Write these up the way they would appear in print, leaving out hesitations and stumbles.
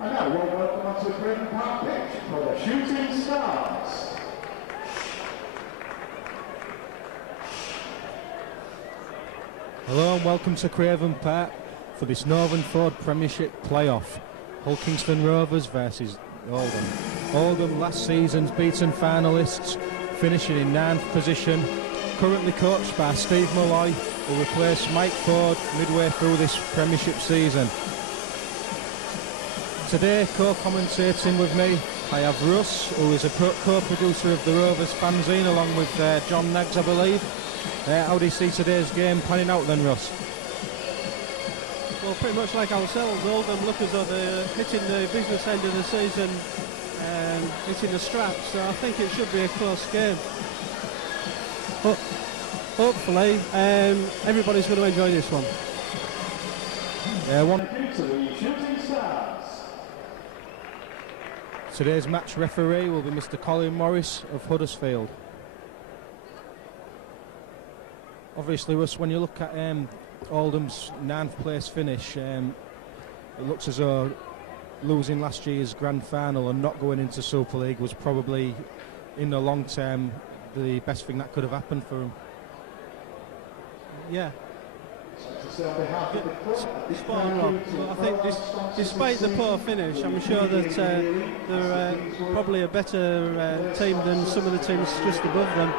And now we'll welcome onto the Green Park pitch for the Shooting Stars. Hello and welcome to Craven Park for this Northern Ford Premiership playoff. Hull Kingston Rovers versus Oldham. Oldham, last season's beaten finalists, finishing in 9th position, currently coached by Steve Malloy, who replaced Mike Ford midway through this Premiership season. Today, co-commentating with me, I have Russ, who is a co-producer of the Rovers fanzine, along with John Naggs, I believe. How do you see today's game panning out then, Russ? Well, pretty much like ourselves. Oldham look as though they're hitting the business end of the season, hitting the straps, so I think it should be a close game. Hopefully, everybody's going to enjoy this one. Today's match referee will be Mr. Colin Morris of Huddersfield. Obviously, Russ, when you look at Oldham's 9th place finish, it looks as though losing last year's grand final and not going into Super League was probably, in the long term, the best thing that could have happened for him. Yeah. Spot on, Rob. Well, I think despite the poor finish, I'm sure that they're probably a better team than some of the teams just above them.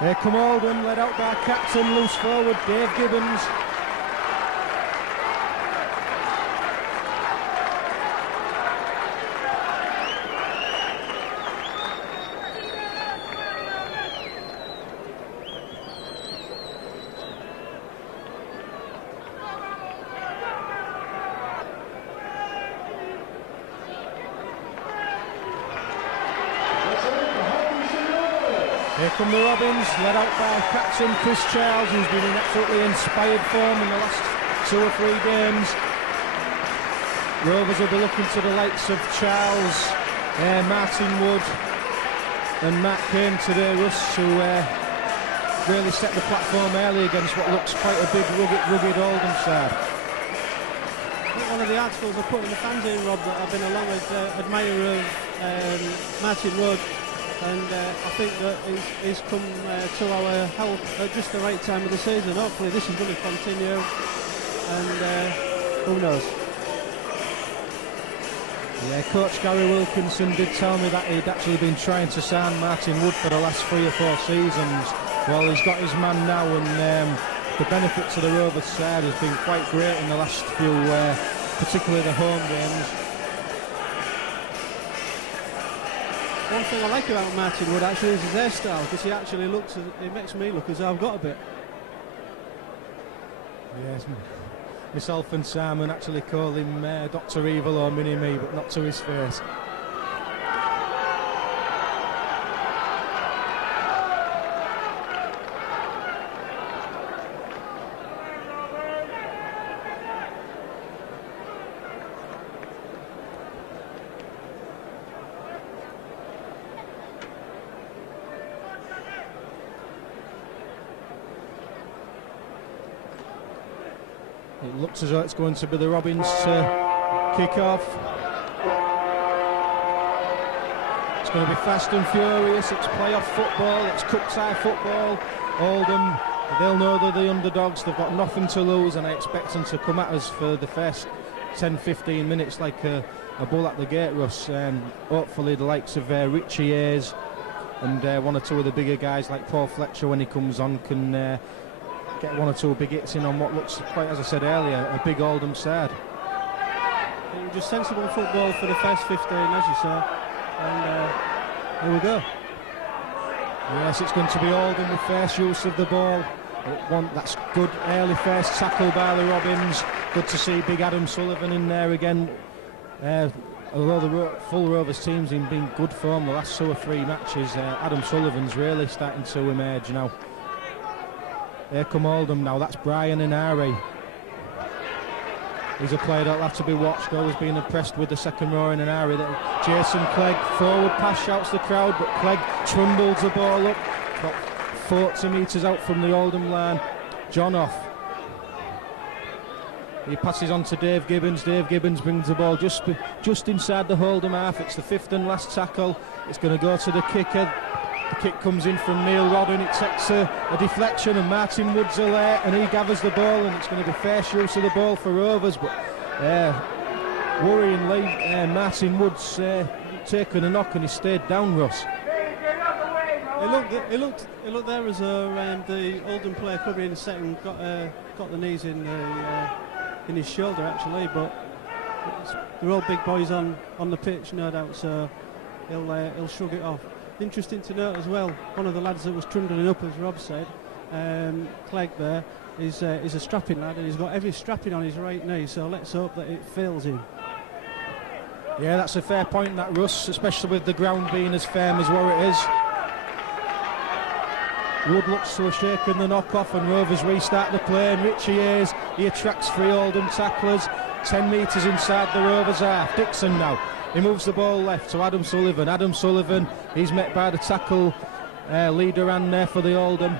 Here come Oldham, led out by captain, loose forward Dave Gibbons. Here come the Robins, led out by captain Chris Charles, who's been in absolutely inspired form in the last 2 or 3 games. Rovers will be looking to the likes of Charles, Martin Wood and Matt Kane today, Russ, who really set the platform early against what looks quite a big rugged Oldham side. I think one of the articles I put in the fanzine, Rob, that I've been a long admirer of Martin Wood. And I think that he's come to our help at just the right time of the season. Hopefully this is going to continue, and who knows. Yeah, Coach Gary Wilkinson did tell me that he'd actually been trying to sign Martin Wood for the last 3 or 4 seasons. Well, he's got his man now, and the benefit to the Rovers side has been quite great in the last few, particularly the home games. One thing I like about Martin Wood actually is his hairstyle, because he actually looks, it makes me look as though I've got a bit. Yes, myself and Simon actually call him Dr. Evil or Mini-Me, but not to his face. It looks as though it's going to be the Robins kick off. It's going to be fast and furious. It's playoff football, it's cup-side football. Oldham, they'll know they're the underdogs, they've got nothing to lose, and I expect them to come at us for the first 10-15 minutes like a bull at the gate, Russ. Hopefully the likes of Richie Ayres and 1 or 2 of the bigger guys like Paul Fletcher, when he comes on, can get 1 or 2 big hits in on what looks quite, as I said earlier, a big Oldham side. Just sensible football for the first 15, as you saw, and here we go. Yes, it's going to be Oldham with first use of the ball. That's good early first tackle by the Robins. Good to see big Adam Sullivan in there again. Although the full Rovers team's in been good form the last 2 or 3 matches, Adam Sullivan's really starting to emerge now. Here come Oldham now, that's Brian Inari. He's a player that'll have to be watched. Always been impressed with the second row in Inari. Jason Clegg, forward pass, shouts the crowd, but Clegg trundles the ball up. About 40 metres out from the Oldham line. John off. He passes on to Dave Gibbons. Dave Gibbons brings the ball just inside the Oldham half. It's the fifth and last tackle. It's going to go to the kicker. The kick comes in from Neil Rodden. It takes a deflection, and Martin Woods alert, and he gathers the ball, and it's going to be fair use of the ball for Rovers. But worryingly, Martin Woods taken a knock and he stayed down, Russ. It looked there as though the Oldham player covering the second got the knees in his shoulder actually, but they're all big boys on the pitch, no doubt, so he'll shrug it off. Interesting to note as well, one of the lads that was trundling up, as Rob said, Clegg there, is a strapping lad, and he's got every strapping on his right knee, so let's hope that it fails him. Yeah, that's a fair point, that, Russ, especially with the ground being as firm as what it is. Wood looks to have shaken the knock-off, and Rovers restart the play, and Richie Hayes, he attracts 3 Oldham tacklers, 10 metres inside the Rovers half. Dixon now, he moves the ball left to Adam Sullivan. Adam Sullivan, he's met by the tackle leader and there for the Oldham.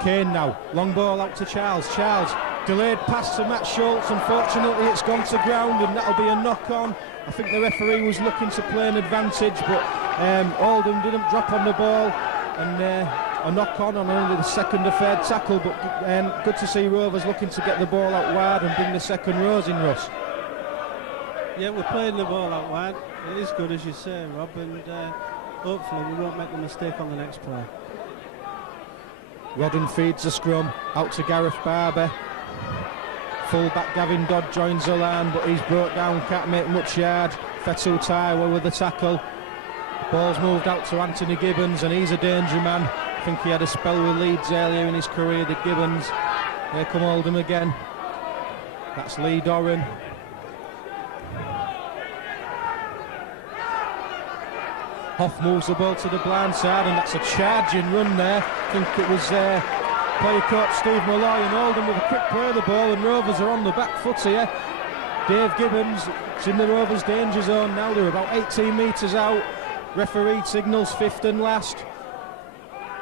Kane now, long ball out to Charles. Charles, delayed pass to Matt Schultz. Unfortunately, it's gone to ground, and that'll be a knock-on. I think the referee was looking to play an advantage, but Oldham didn't drop on the ball, and a knock-on on only the second or third tackle. But good to see Rovers looking to get the ball out wide and bring the second rows in, Russ. Yeah, we're playing the ball out wide. It is good, as you say, Rob, and hopefully we won't make the mistake on the next play. Rodden feeds the scrum out to Gareth Barber. Full-back Gavin Dodd joins the line, but he's brought down, can't make much yard. Fetu Taiwo with the tackle. Ball's moved out to Anthony Gibbons, and he's a danger man. I think he had a spell with Leeds earlier in his career, the Gibbons. Here come Oldham again. That's Lee Doran. Hoff moves the ball to the blind side, and that's a charging run there. I think it was player coach Steve Malloy, and Oldham with a quick play of the ball, and Rovers are on the back foot here. Dave Gibbons is in the Rovers danger zone now. They're about 18 metres out. Referee signals fifth and last.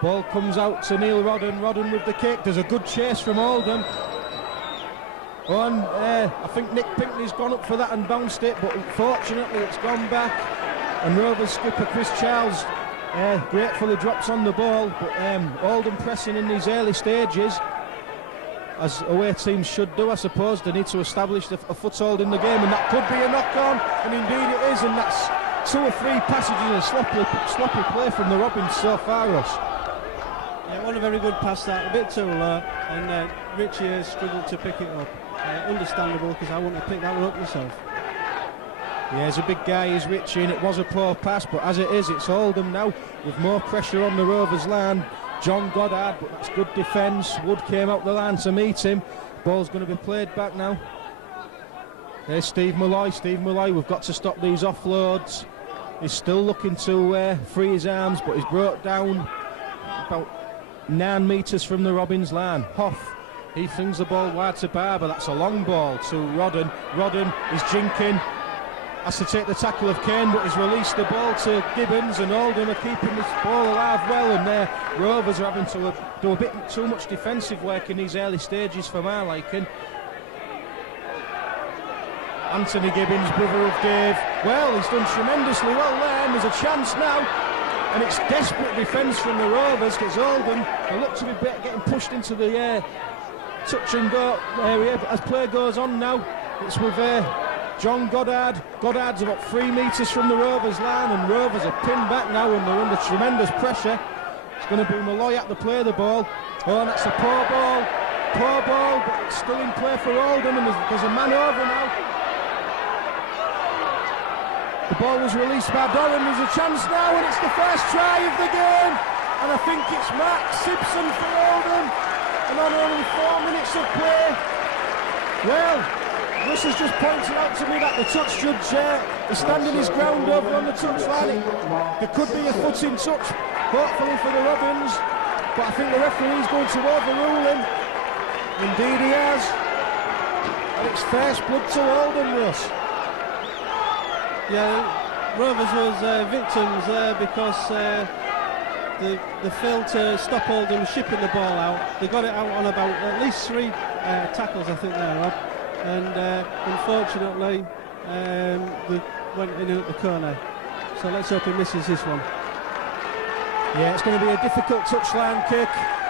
Ball comes out to Neil Rodden. Rodden with the kick. There's a good chase from Oldham. I think Nick Pinkney's gone up for that and bounced it, but unfortunately it's gone back. And Rovers skipper Chris Charles gratefully drops on the ball, but Oldham pressing in these early stages, as away teams should do, I suppose. They need to establish a foothold in the game, and that could be a knock-on, and indeed it is, and that's 2 or 3 passages of sloppy play from the Robins so far, Russ. Yeah, one a very good pass that, a bit too low, and Richie has struggled to pick it up. Understandable, because I wouldn't have picked that one up myself. Yeah, he's a big guy, he's Richie, and it was a poor pass, but as it is, it's Oldham now with more pressure on the Rovers line. John Goddard, but that's good defence. Wood came out the line to meet him. Ball's going to be played back now. There's Steve Malloy. Steve Malloy, we've got to stop these offloads. He's still looking to free his arms, but he's brought down about 9 metres from the Robins line. Hoff, he flings the ball wide to Barber. That's a long ball to Rodden. Rodden is jinking. Has to take the tackle of Kane, but he's released the ball to Gibbons, and Oldham are keeping this ball alive well, and their Rovers are having to do a bit too much defensive work in these early stages for my liking. Anthony Gibbons, brother of Dave, well, he's done tremendously well there, and there's a chance now, and it's desperate defence from the Rovers, because Oldham, they look to be getting pushed into the touch and go area, as play goes on now. It's with John Goddard. Goddard's about 3 metres from the Rovers line, and Rovers are pinned back now, and they're under tremendous pressure. It's going to be Malloy at the play of the ball. Oh, and that's a poor ball, but it's still in play for Oldham, and there's a man over now. The ball was released by Doran. There's a chance now, and it's the first try of the game, and I think it's Mark Simpson for Oldham, and on only 4 minutes of play. Well, Russ has just pointed out to me that the touch judge is standing his ground over on the touchline. There could be a foot in touch, hopefully for the Robins, but I think the referee's going to overrule him. Indeed he has. And it's first blood to Oldham, Russ. Yeah, Rovers was victims there because they failed to stop Oldham shipping the ball out. They got it out on about at least 3 tackles, I think, there, Rob. and unfortunately they went in at the corner. So let's hope he misses this one. Yeah, it's going to be a difficult touchline kick,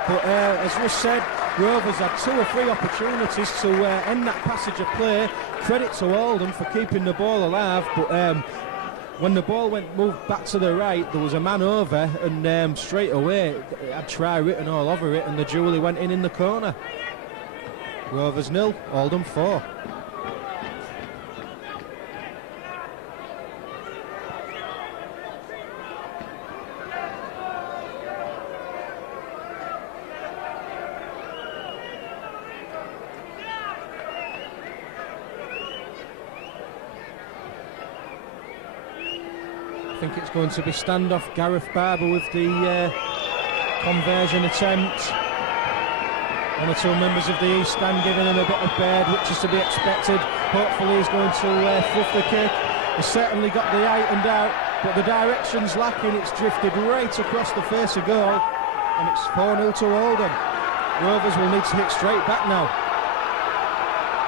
but as Russ said, Rovers had 2 or 3 opportunities to end that passage of play. Credit to Oldham for keeping the ball alive, but when the ball moved back to the right, there was a man over, and straight away it had try written all over it, and the Julie went in the corner. Rovers 0, Oldham 4. I think it's going to be standoff. Gareth Barber with the conversion attempt. 1 or 2 members of the East Stand giving him a bit of bed, which is to be expected. Hopefully he's going to fluff the kick. He's certainly got the height and out, but the direction's lacking. It's drifted right across the face of goal, and it's 4-0 to Oldham. Rovers will need to hit straight back now.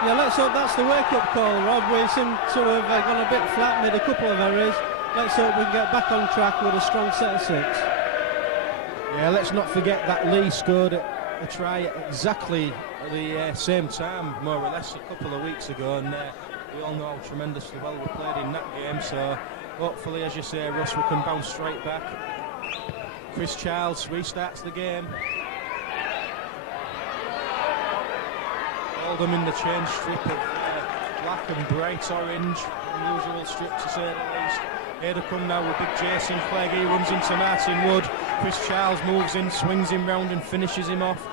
Yeah, let's hope that's the wake-up call, Rob. We seem to have gone a bit flat, made a couple of errors. Let's hope we can get back on track with a strong set of 6. Yeah, let's not forget that Lee scored a try at exactly the same time, more or less, a couple of weeks ago, and we all know how tremendously well we played in that game, so hopefully, as you say, Russ, we can bounce straight back. Chris Childs restarts the game. Oldham in the change strip of black and bright orange, unusual strip to say the least. Here they come now with big Jason Clegg. He runs into Martin Wood. Chris Charles moves in, swings him round and finishes him off.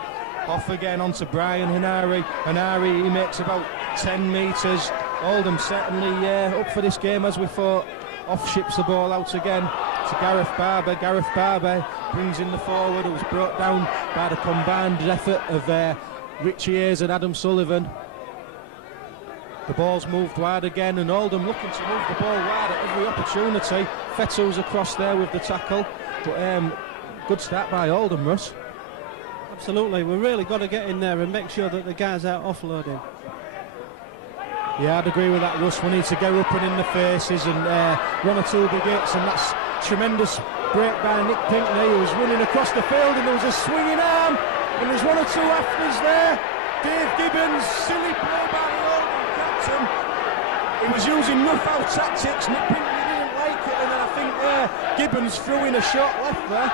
Off again onto Brian Hanari. Hanari, he makes about 10 metres. Oldham certainly up for this game, as we thought. Off ships the ball out again to Gareth Barber. Gareth Barber brings in the forward, who was brought down by the combined effort of Richie Hayes and Adam Sullivan. The ball's moved wide again, and Oldham looking to move the ball wide at every opportunity. Fettu's across there with the tackle, but good start by Oldham, Russ. Absolutely, we've really got to get in there and make sure that the guys are offloading. Yeah, I'd agree with that, Russ. We need to get up and in the faces and 1 or 2 big hits, and that's tremendous break by Nick Pinkney, who was running across the field, and there was a swinging arm, and there's 1 or 2 afters there. Dave Gibbons, silly play by the Oldham captain. He was using rough-out tactics. Nick Pinkney didn't like it, and then I think Gibbons threw in a shot left there.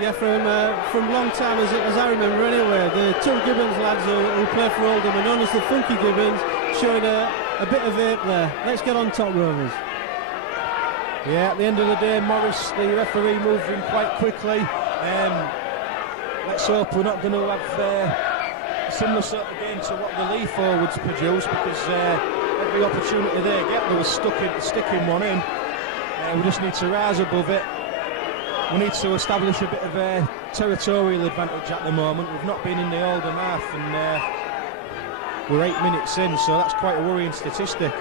Yeah, from long time, as I remember anyway, the 2 Gibbons lads who play for Oldham are known as the Funky Gibbons, showing a bit of ape there. Let's get on top, Rovers. Yeah, at the end of the day, Morris, the referee, moved in quite quickly. Let's hope we're not going to have a similar sort of game to what the Lee forwards produced, because every opportunity they get, they were sticking one in. We just need to rise above it. We need to establish a bit of a territorial advantage at the moment. We've not been in the Oldham half, and we're 8 minutes in, so that's quite a worrying statistic.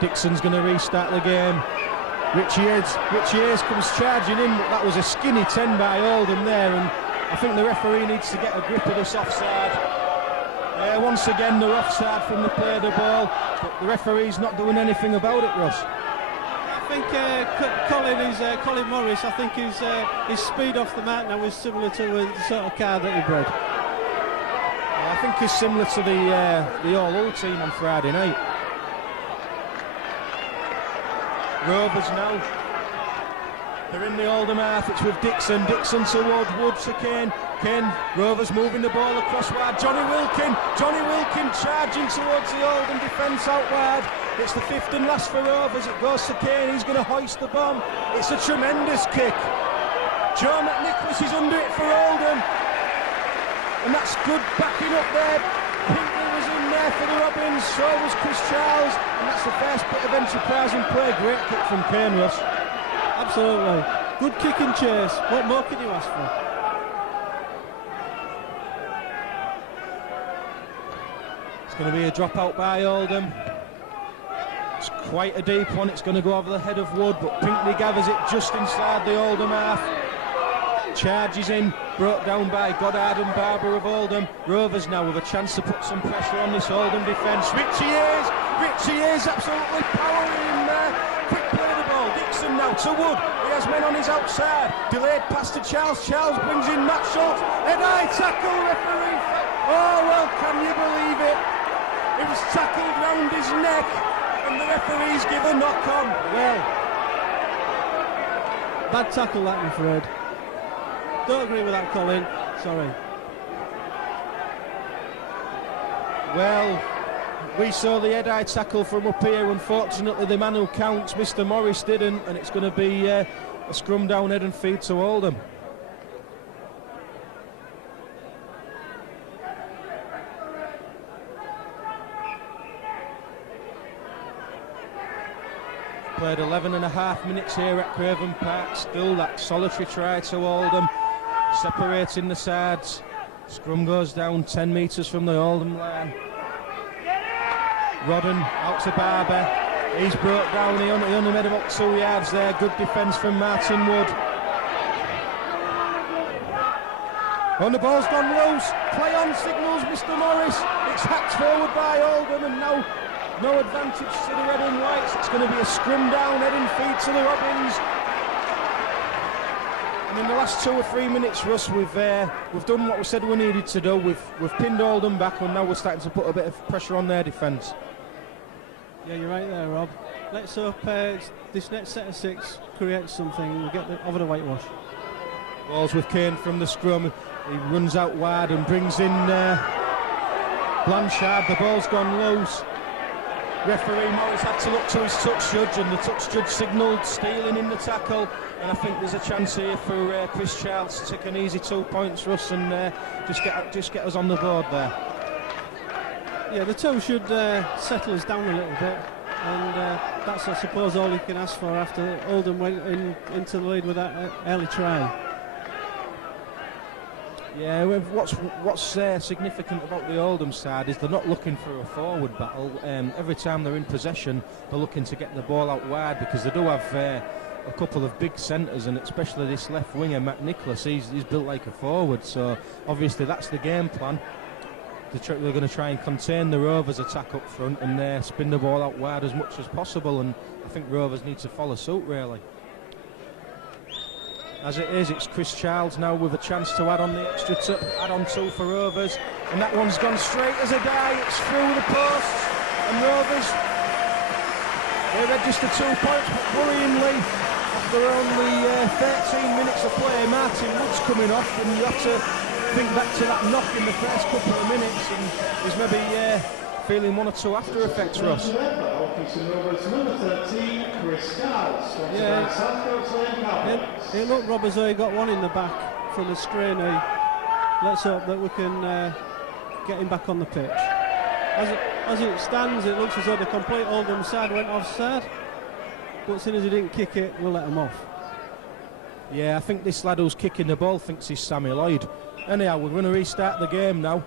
Dixon's going to restart the game. Richie Hayes comes charging in, but that was a skinny 10 by Oldham there, and I think the referee needs to get a grip of this offside. Once again, they're offside from the play of the ball, but the referee's not doing anything about it, Russ. I think Colin Morris, I think his speed off the mat now is similar to the sort of car that he bred. I think he's similar to the All-Hull team on Friday night. Rovers now. They're in the Oldham half. It's with Dixon towards Wood to Kane. Rovers moving the ball across wide. Johnny Wilkin charging towards the Oldham defence out wide. It's the 5th and last for Rovers. It goes to Kane. He's going to hoist the bomb. It's a tremendous kick. Joe McNicholas is under it for Oldham, and that's good backing up there. Pinkley was in there for the Robins, so was Chris Charles, and that's the first bit of enterprising play. Great kick from Kane, Russ. Absolutely. Good kick and chase. What more can you ask for? It's going to be a dropout by Oldham. It's quite a deep one. It's going to go over the head of Wood, but Pinkney gathers it just inside the Oldham half. charges in, brought down by Goddard and Barber of Oldham. Rovers now with a chance to put some pressure on this Oldham defence. Richie is absolutely powering in there. Quick play the ball. Dixon now to Wood. He has men on his outside. Delayed pass to Charles. Charles brings in Matt Schultz. Head high tackle, referee. Oh well, can you believe it? It was tackled round his neck, and the referees give a knock on. Well, bad tackle that, I'm afraid. Don't agree with that, Colin. Sorry. Well, we saw the head-high tackle from up here. Unfortunately, the man who counts, Mr. Morris, didn't, and it's going to be a scrum down head and feed to Oldham. Played 11.5 minutes here at Craven Park. Still that solitary try to Oldham, separating the sides. Scrum goes down 10 metres from the Oldham line. Rodden out to Barber. He's brought down. He only made about 2 yards there. Good defence from Martin Wood. And the ball's gone loose. Play on signals Mr. Morris. It's hacked forward by Oldham, and now no advantage to the red and whites. It's going to be a scrum down, head and feed to the Robins. And in the last 2 or 3 minutes, Russ, we've done what we said we needed to do. We've pinned Oldham back, and now we're starting to put a bit of pressure on their defence. Yeah, you're right there, Rob. Let's hope this next set of 6 creates something. We'll get over the whitewash. Balls with Kane from the scrum. He runs out wide and brings in Blanchard. The ball's gone loose. Referee Morris had to look to his touch judge, and the touch judge signalled stealing in the tackle. And I think there's a chance here for Chris Charles to take an easy 2 points, Russ, and just get us on the board there. Yeah, the 2 should settle us down a little bit, and that's, I suppose, all you can ask for after Oldham went into the lead with that early try. Yeah, what's significant about the Oldham side is they're not looking for a forward battle. Every time they're in possession, they're looking to get the ball out wide, because they do have a couple of big centres, and especially this left winger, Matt Nicholas, he's built like a forward. So obviously that's the game plan. They're going to try and contain the Rovers' attack up front and spin the ball out wide as much as possible, and I think Rovers need to follow suit, really. As it is, it's Chris Childs now with a chance to add on the extra add on 2 for Rovers, and that one's gone straight as a die. It's through the posts, and Rovers, they register 2 points, but worryingly, after only 13 minutes of play, Martin Wood's coming off, and you have to think back to that knock in the first couple of minutes, and he's maybe feeling 1 or 2 after effects, Ross. Yeah, it looked, Rob, as though he got one in the back from a strain. Let's hope that we can get him back on the pitch. As it stands, it looks as though the complete Oldham side went offside, but as soon as he didn't kick it, we'll let him off. Yeah, I think this lad who's kicking the ball thinks he's Sammy Lloyd. Anyhow, we're going to restart the game now.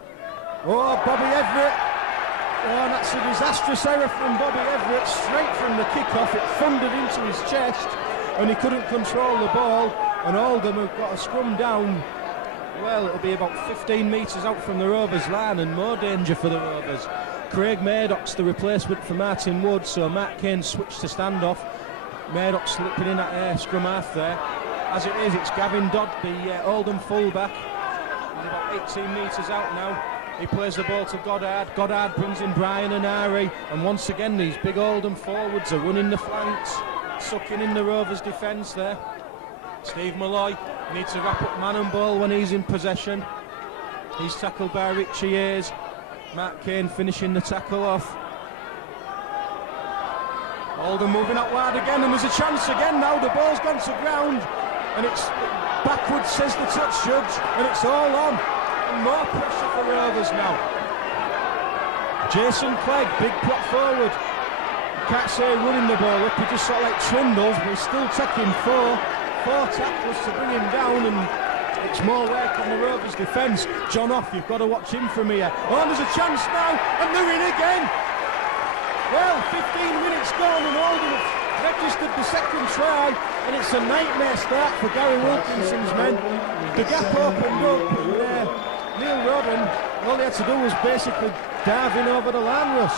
Oh, Bobby Everett. Oh, that's a disastrous error from Bobby Everett, straight from the kick-off. It thundered into his chest, and he couldn't control the ball. And Oldham have got a scrum down. Well, it'll be about 15 metres out from the Rovers line, and more danger for the Rovers. Craig Murdoch's the replacement for Martin Wood, so Mark Kane switched to standoff. Murdoch slipping in at scrum half there. As it is, it's Gavin Dodd, the Oldham fullback. He's about 18 metres out now. He plays the ball to Goddard. Goddard brings in Brian and Ari, and once again these big Oldham forwards are running the flanks, sucking in the Rovers' defence there. Steve Malloy needs to wrap up man and ball when he's in possession. He's tackled by Richie Ayres. Mark Kane finishing the tackle off. Oldham moving out wide again, and there's a chance again now. The ball's gone to ground, and it's backwards, says the touch judge, and it's all on. And more pressure for Rovers now. Jason Clegg, big prop forward. You can't say running the ball up, he just sort of like trundles, but he's still taking four tackles to bring him down, and it's more work on the Rovers' defence. John Off, you've got to watch him from here. Oh, and there's a chance now, and they're in again. Well, 15 minutes gone, and Oldham have registered the second try. and it's a nightmare start for Gary Wilkinson's men. The gap opened up, and Neil Rodden, all he had to do was basically dive in over the line, Russ.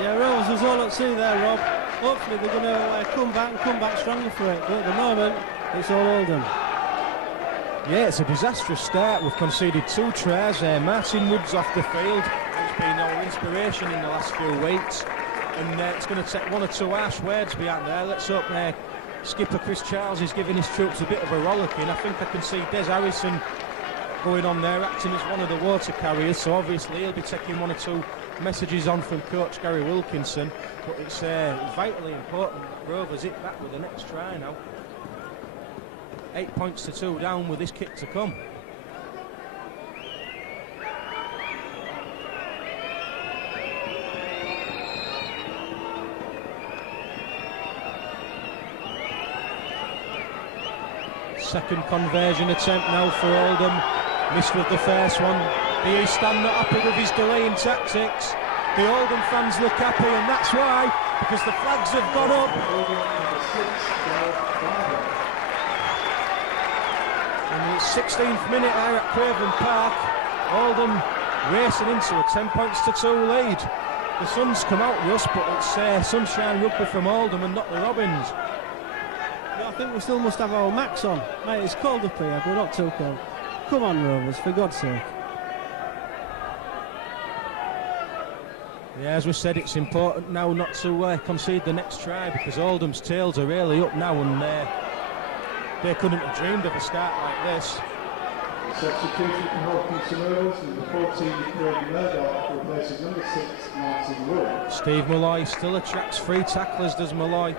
Yeah, Rovers was all at sea there, Rob. Hopefully they're going to come back stronger for it, but at the moment it's all Oldham. Yeah, it's a disastrous start. We've conceded 2 tries. Martin Woods off the field. It's been our inspiration in the last few weeks, and it's going to take 1 or 2 harsh words behind there. Let's hope skipper Chris Charles is giving his troops a bit of a rollicking. I think I can see Des Harrison going on there, acting as one of the water carriers, so obviously he'll be taking 1 or 2 messages on from coach Gary Wilkinson, but it's vitally important that Rovers hit back with the next try now. 8 points to 2 down with this kick to come. Second conversion attempt now for Oldham. Missed with the first one. The East Stand not happy with his delaying tactics. The Oldham fans look happy, and that's why, because the flags have gone up. In the 16th minute here at Craven Park, Oldham racing into a 10 points to 2 lead. The sun's come out, Russ, but it's sunshine rugby from Oldham and not the Robins. Yeah, I think we still must have our max on. Mate, it's cold up here, but not too cold. Come on, Rovers, for God's sake. Yeah, as we said, it's important now not to concede the next try, because Oldham's tails are really up now, and they couldn't have dreamed of a start like this. Substitution from Hopkinson Rovers, number 14, Craig Murdoch, replaces number 6, Martin Wood. Steve Malloy still attracts 3 tacklers, does Malloy.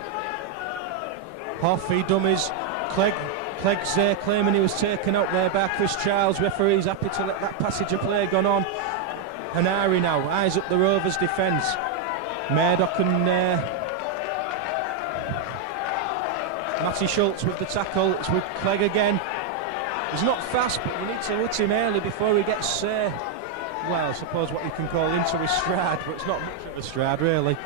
Hoffy dummies. Clegg's claiming he was taken out there by Chris Charles. Referee's happy to let that passage of play gone on. Hanari now eyes up the Rovers' defence. Murdoch and Matty Schultz with the tackle. It's with Clegg again. He's not fast, but you need to hit him early before he gets, well, I suppose what you can call into his stride, but it's not much of a stride really.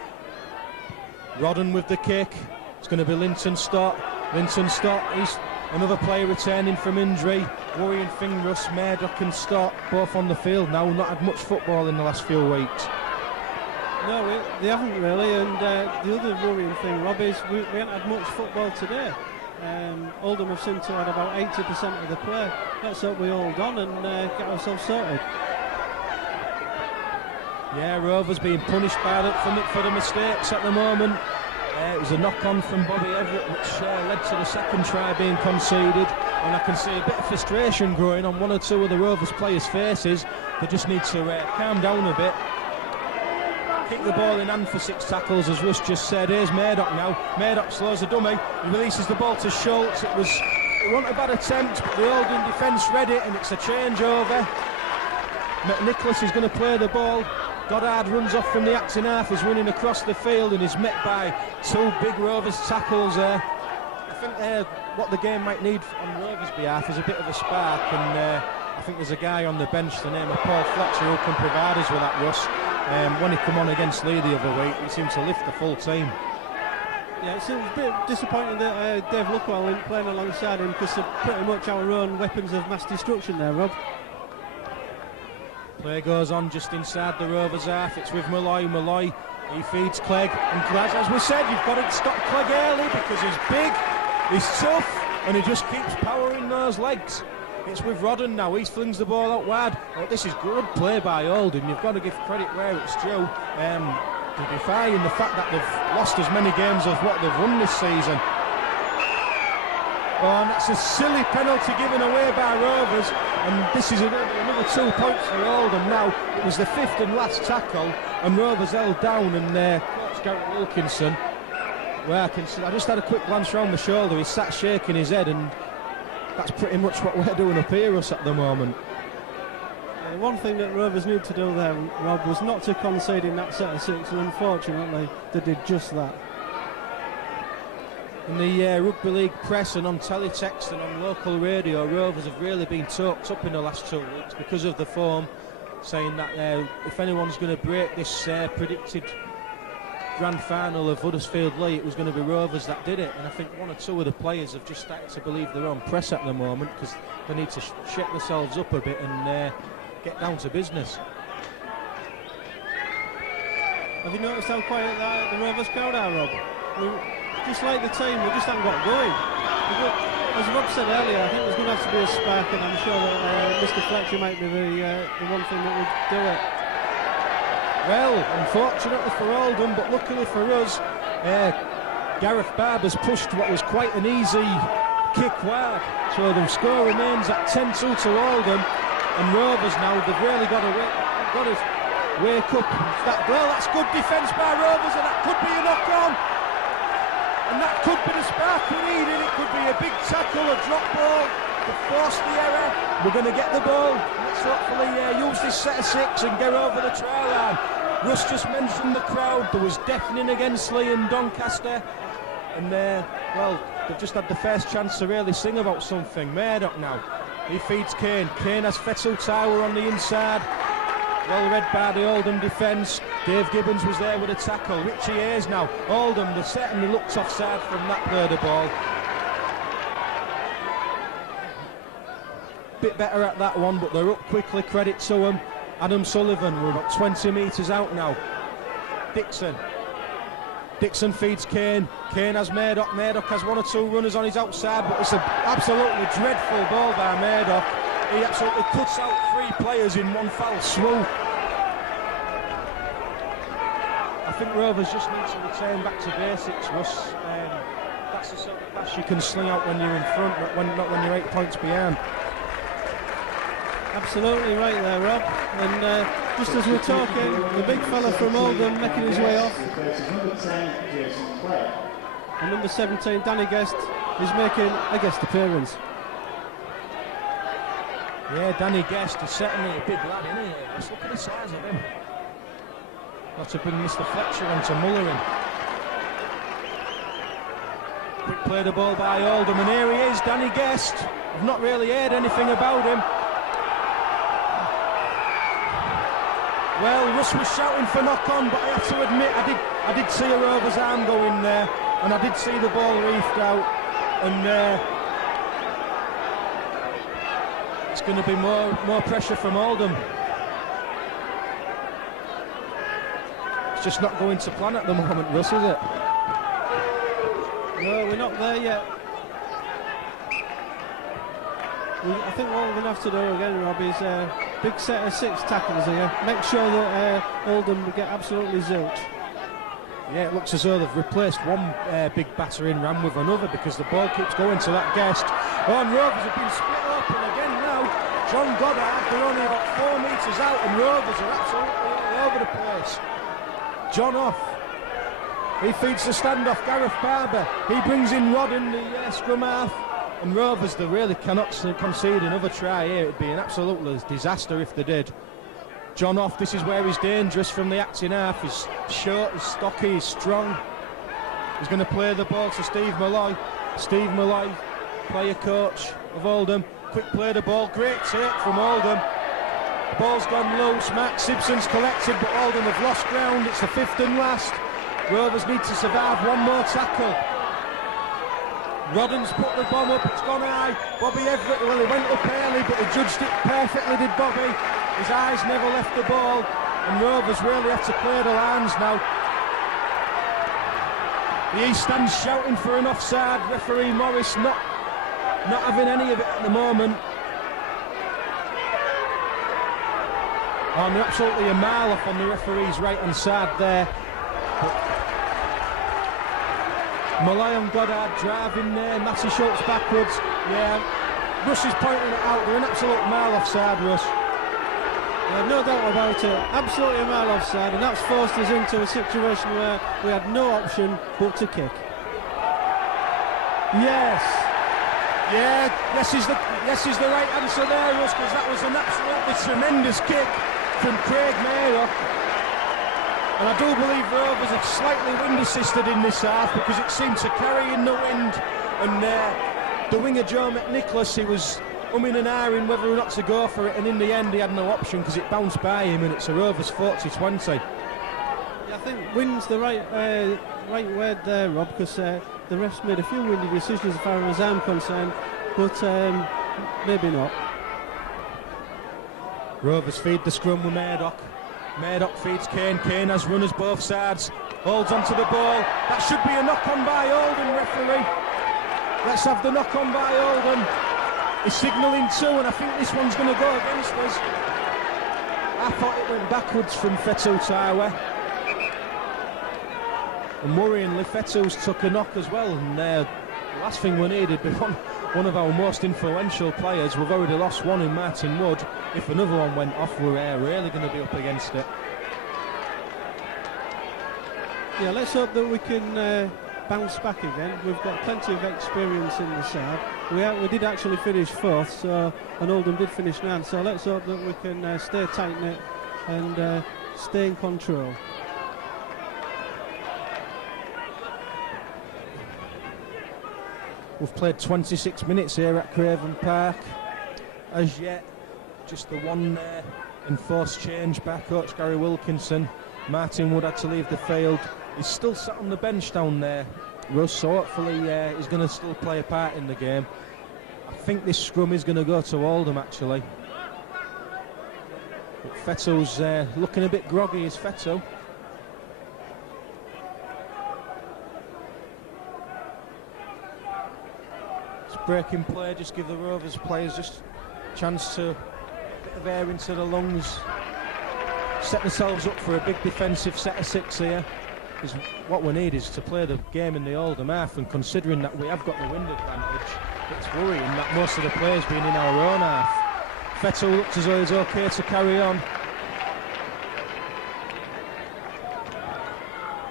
Rodden with the kick. It's going to be Linton Stott. He's another player returning from injury. Worrying thing, Russ. Murdoch and Stott both on the field now. Not had much football in the last few weeks. No, they haven't really, and the other worrying thing, Rob, is we haven't had much football today. Oldham have seemed to have about 80% of the play. Let's hope we hold on and get ourselves sorted. Yeah, Rovers being punished for the mistakes at the moment. It was a knock-on from Bobby Everett which led to the second try being conceded, and I can see a bit of frustration growing on 1 or 2 of the Rovers players' faces. They just need to calm down a bit. Kick the ball in hand for 6 tackles, as Russ just said. Here's Murdoch now. Murdoch slows the dummy. He releases the ball to Schultz. It wasn't a bad attempt, but the Oldham defence read it, and it's a changeover. McNicholas is going to play the ball. Goddard runs off from the acting half, is running across the field and is met by 2 big Rovers tackles there. I think what the game might need on Rovers' behalf is a bit of a spark, and I think there's a guy on the bench, the name of Paul Fletcher, who can provide us with that, Russ. When he come on against Lee the other week, he seemed to lift the full team. Yeah, it's a bit disappointing that Dave Luckwell isn't playing alongside him, because they're pretty much our own weapons of mass destruction there, Rob. Play goes on just inside the Rovers half. It's with Malloy. Malloy, he feeds Clegg, and as we said, you've got to stop Clegg early because he's big, he's tough, and he just keeps powering those legs. It's with Rodden now. He flings the ball out wide. Oh, this is good play by Oldham. You've got to give credit where it's due. They're defying the fact that they've lost as many games as what they've won this season. Oh, and that's a silly penalty given away by Rovers, and this is another 2 points for Oldham now. It was the 5th and last tackle, and Rovers held down, and coach Gary Wilkinson, well, I just had a quick glance round the shoulder. He sat shaking his head, and that's pretty much what we're doing up here us at the moment. The one thing that Rovers need to do there, Rob, was not to concede in that set of 6, and unfortunately they did just that. In the Rugby League press and on teletext and on local radio, Rovers have really been talked up in the last 2 weeks because of the form, saying that if anyone's going to break this predicted grand final of Huddersfield Lee, it was going to be Rovers that did it, and I think one or two of the players have just started to believe their own press at the moment, because they need to shake themselves up a bit and get down to business. Have you noticed how quiet the Rovers crowd are, Rob? Just like the team, we just haven't got going. As Rob said earlier, I think there's going to have to be a spark, and I'm sure that Mr. Fletcher might be the one thing that would do it. Well, unfortunately for Oldham, but luckily for us, Gareth Barber's pushed what was quite an easy kick wide. So the score remains at 10-2 to Oldham, and Rovers now, they've really got to wake up. That's good defence by Rovers, and that could be a knock-on. And that could be the spark we needed. It could be a big tackle, a drop ball to force the error. We're going to get the ball. Let's hopefully use this set of 6 and get over the try line. Russ just mentioned the crowd. There was deafening against Lee and Doncaster. And well, they've just had the first chance to really sing about something. Murdoch now. He feeds Kane. Kane has Fetzel Tower on the inside. Well read by the Oldham defence. Dave Gibbons was there with a tackle. Richie Hayes now. Oldham, they certainly looked offside from that play of the ball. Bit better at that one, but they're up quickly, credit to them. Adam Sullivan, we're about 20 metres out now. Dixon feeds Kane. Kane has Murdoch. Murdoch has one or two runners on his outside, but it's an absolutely dreadful ball by Murdoch. He absolutely cuts out 3 players in one foul swoop. I think Rovers just need to return back to basics, Russ. That's the sort of pass you can sling out when you're in front, not when you're 8 points behind. Absolutely right there, Rob. And just as we're talking, the big fella from Oldham making his way off. And number 17, Danny Guest, is making a guest appearance. Yeah, Danny Guest is certainly a big lad, isn't he? Just look at the size of him. Got to bring Mr. Fletcher onto Mullering. Quick play the ball by Oldham, and here he is, Danny Guest. I've not really heard anything about him. Well, Russ was shouting for knock-on, but I have to admit, I did see a Rovers arm go in there, and I did see the ball reefed out, and it's going to be more pressure from Oldham. It's just not going to plan at the moment, Russ, is it? No, we're not there yet. I think what we're going to have to do again, Rob, is a big set of 6 tackles here. Make sure that Oldham get absolutely zilch. Yeah, it looks as though they've replaced one big battering ram with another, because the ball keeps going to that Guest. Oh, and Rovers have been split open again now. John Goddard, they're only about 4 metres out, and Rovers are absolutely all over the place. John off. He feeds the standoff, Gareth Barber. He brings in Rod in the scrum half. And Rovers, they really cannot concede another try here. It'd be an absolute disaster if they did. John off, this is where he's dangerous from the acting half. He's short, he's stocky, he's strong. He's going to play the ball to Steve Malloy. Steve Malloy, player coach of Oldham. Quick play the ball, great take from Oldham. The ball's gone loose, Mark Simpson's collected, but Oldham have lost ground. It's the 5th and last. Rovers need to survive one more tackle. Rodden's put the bomb up, it's gone high. Bobby Everett, well, he went up early, but he judged it perfectly, did Bobby. His eyes never left the ball, and Rovers really have to play the lines now. The East stands shouting for an offside. Referee Morris not having any of it at the moment. Oh, and they're absolutely a mile off on the referee's right-hand side there. Malay and Goddard driving there, Matty Schultz backwards. Yeah, Russ is pointing it out, they're an absolute mile offside, Russ. No doubt about it, absolutely a mile offside, and that's forced us into a situation where we had no option but to kick. Yes. Yeah, yes is the right answer there, Russ, because that was an absolutely tremendous kick from Craig Mayrock. And I do believe Rovers have slightly wind assisted in this half, because it seemed to carry in the wind, and the winger Joe McNicholas, he was umming and ahhing whether or not to go for it, and in the end he had no option because it bounced by him, and it's a Rovers 40-20. Yeah, I think wind's the right word there, Rob, because the refs made a few windy decisions as far as I'm concerned, but maybe not. Rovers feed the scrum with Murdoch. Murdoch feeds Kane. Kane has runners both sides. Holds onto the ball. That should be a knock-on by Oldham, referee. Let's have the knock-on by Oldham. He's signalling two, and I think this one's going to go against us. I thought it went backwards from Fetu Taiwe. And worryingly, Fetu's took a knock as well. And the last thing we needed, but one of our most influential players, we've already lost one in Martin Wood. If another one went off, we're really going to be up against it. Yeah, let's hope that we can bounce back again. We've got plenty of experience in the side. We did actually finish fourth, and Oldham did finish ninth, so let's hope that we can stay tight-knit and stay in control. We've played 26 minutes here at Craven Park. As yet, just the one enforced change by coach Gary Wilkinson. Martin Wood had to leave the field. He's still sat on the bench down there, Russ, so hopefully he's going to still play a part in the game. I think this scrum is going to go to Oldham, actually. But Feto's looking a bit groggy, is Feto. Breaking play, just give the Rovers players just a chance to bit of air into the lungs, set themselves up for a big defensive set of six here. Because what we need is to play the game in the Oldham half, and considering that we have got the wind advantage, it's worrying that most of the players being in our own half. Feto looks as though he's okay to carry on.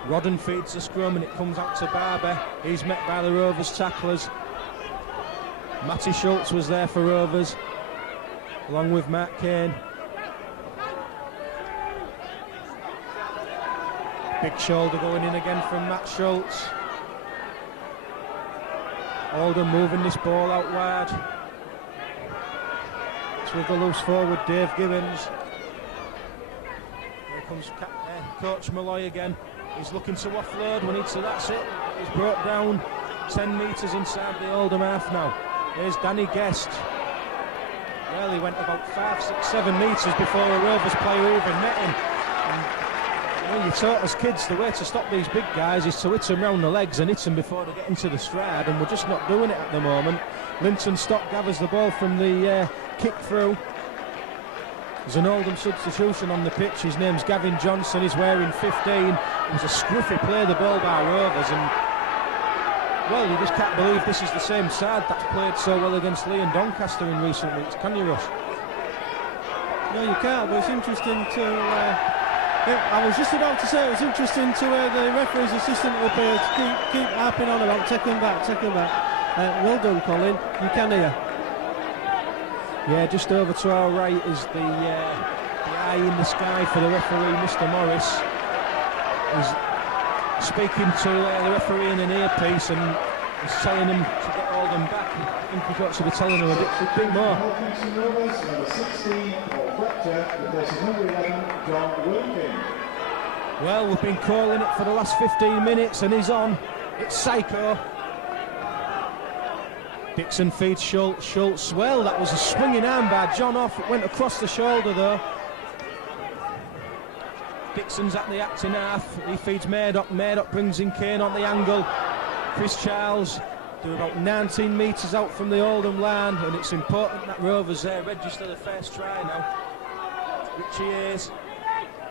Rodden feeds the scrum and it comes out to Barber. He's met by the Rovers tacklers. Matty Schultz was there for Rovers, along with Matt Kane. Big shoulder going in again from Matt Schultz. Oldham moving this ball out wide. It's with the loose forward, Dave Gibbons. Here comes Coach Malloy again. He's looking to offload when that's it. He's brought down 10 metres inside the Oldham half now. Here's Danny Guest. Well, he went about 5, 6, 7 metres before a Rovers player even met him. And, you taught us kids the way to stop these big guys is to hit them round the legs and hit them before they get into the stride, and we're just not doing it at the moment. Linton Stock gathers the ball from the kick through. There's an Oldham substitution on the pitch. His name's Gavin Johnson. He's wearing 15. It was a scruffy play, the ball by Rovers, and well, you just can't believe this is the same side that's played so well against Leon Doncaster in recent weeks, can you, Russ? No, you can't, but it's interesting to... I was just about to say it was interesting to the referee's assistant up here to keep harping on about take him back. Well done, Colin. You can hear. Yeah, just over to our right is the eye in the sky for the referee, Mr. Morris. He's speaking to the referee in an earpiece, and he's telling him to get Oldham back. I think he's got to be telling him a bit more. Number 16, Paul Fletcher, replacing number 11, John Wilkin. Well, we've been calling it for the last 15 minutes, and he's on. It's Psycho. Dixon feeds Schultz. Well, that was a swinging arm by John off. It went across the shoulder, though. Dixon's at the acting half. He feeds Murdoch. Murdoch brings in Kane on the angle. Chris Charles, they're about 19 metres out from the Oldham line, and it's important that Rovers register the first try now. Richie Hayes.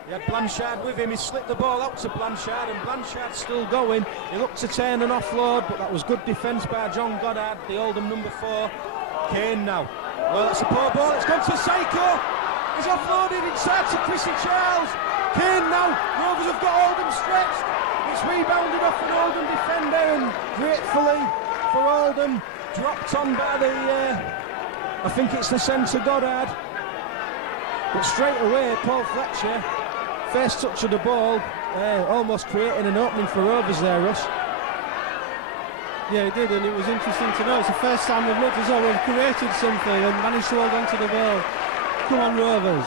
He had Blanchard with him. He slipped the ball out to Blanchard, and Blanchard's still going. He looked to turn an offload, but that was good defence by John Goddard, the Oldham number 4. Kane now. Well, it's a poor ball. It's gone to Psycho. He's offloaded inside to Chrissy Charles. Kane now. Rovers have got Oldham stretched. It's rebounded off an Oldham defender, and gratefully for Oldham, dropped on by the, I think it's the centre Goddard. But straight away, Paul Fletcher, first touch of the ball, almost creating an opening for Rovers there, Russ. Yeah, he did, and it was interesting to know. It's the first time we've looked as though we've created something and managed to hold on to the ball. Come on, Rovers.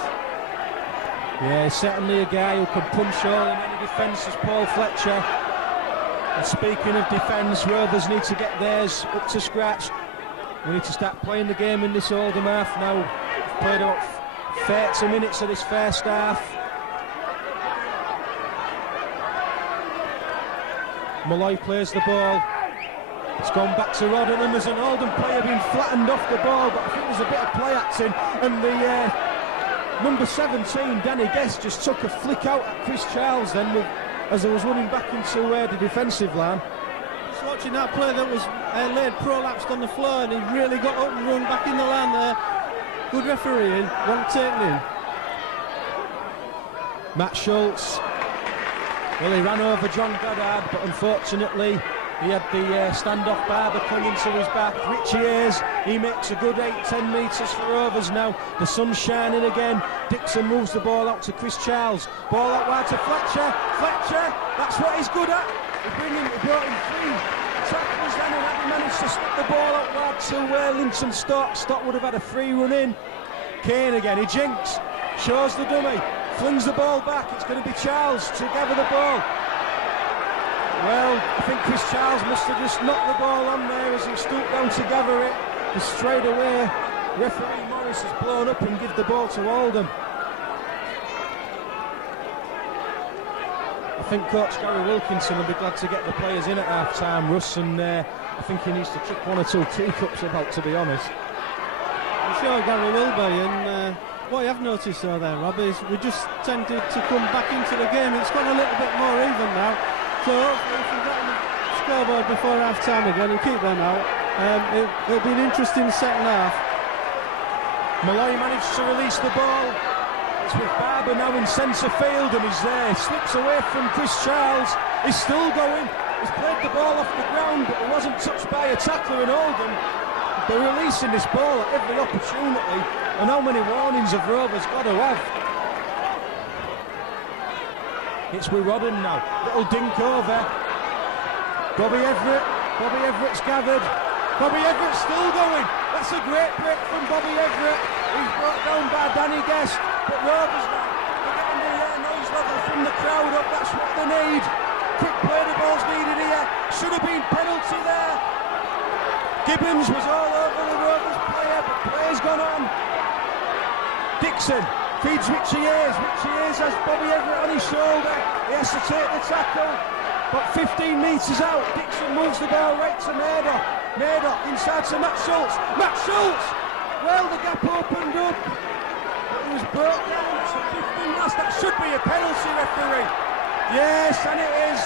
Yeah, he's certainly a guy who can punch all in any defence as Paul Fletcher. And speaking of defence, Rovers need to get theirs up to scratch. We need to start playing the game in this Oldham half now. We've played about 30 minutes of this first half. Malloy plays the ball. It's gone back to Rodden, and there's an Oldham player being flattened off the ball, but I think there's a bit of play acting, and the number 17, Danny Guest, just took a flick out at Chris Charles then as he was running back into the defensive line. Just watching that play that was laid prolapsed on the floor, and he really got up and run back in the line there. Good refereeing, one taken in. Matt Schultz, well, he ran over John Goddard, but unfortunately he had the standoff barber coming to his back. Richie Hayes, he makes a good 8-10 metres for Rovers now. The sun's shining again. Dixon moves the ball out to Chris Charles. Ball out wide to Fletcher. Fletcher, that's what he's good at. He brought him 3 tackles then, and had managed to slip the ball out wide to Linton Stock. Stock would have had a free run in. Kane again, he jinks, shows the dummy, flings the ball back. It's going to be Charles to gather the ball. Well, I think Chris Charles must have just knocked the ball on there as he stooped down to gather it. Just straight away, referee Morris has blown up and give the ball to Oldham. I think Coach Gary Wilkinson will be glad to get the players in at half-time, Russ, and I think he needs to chuck 1 or 2 teacups about, to be honest. I'm sure Gary will be, and what I have noticed though there, Rob, is we just tended to come back into the game. It's got a little bit more even now. So hopefully if we get on the scoreboard before half-time again and keep them out, it'll be an interesting second half. Malloy managed to release the ball. It's with Barber now in centre field, and he's there. Slips away from Chris Charles. He's still going. He's played the ball off the ground, but he wasn't touched by a tackler in Oldham. They're releasing this ball at every opportunity, and how many warnings have Rovers got to have? It's with Rodden now. Little dink over. Bobby Everett's gathered. Bobby Everett's still going. That's a great break from Bobby Everett. He's brought down by Danny Guest. But Rovers now, they're getting the noise level from the crowd up. That's what they need. Quick play, the ball's needed here. Should have been penalty there. Gibbons was all over the Rovers player, but play's gone on. Dixon feeds Richie Hayes. Richie Hayes has Bobby Everett on his shoulder. He has to take the tackle. But 15 metres out, Dixon moves the ball right to Murdoch. Murdoch inside to Matt Schultz. Matt Schultz! Well, the gap opened up. But it was brought down to 15 yards. That should be a penalty, referee. Yes, and it is.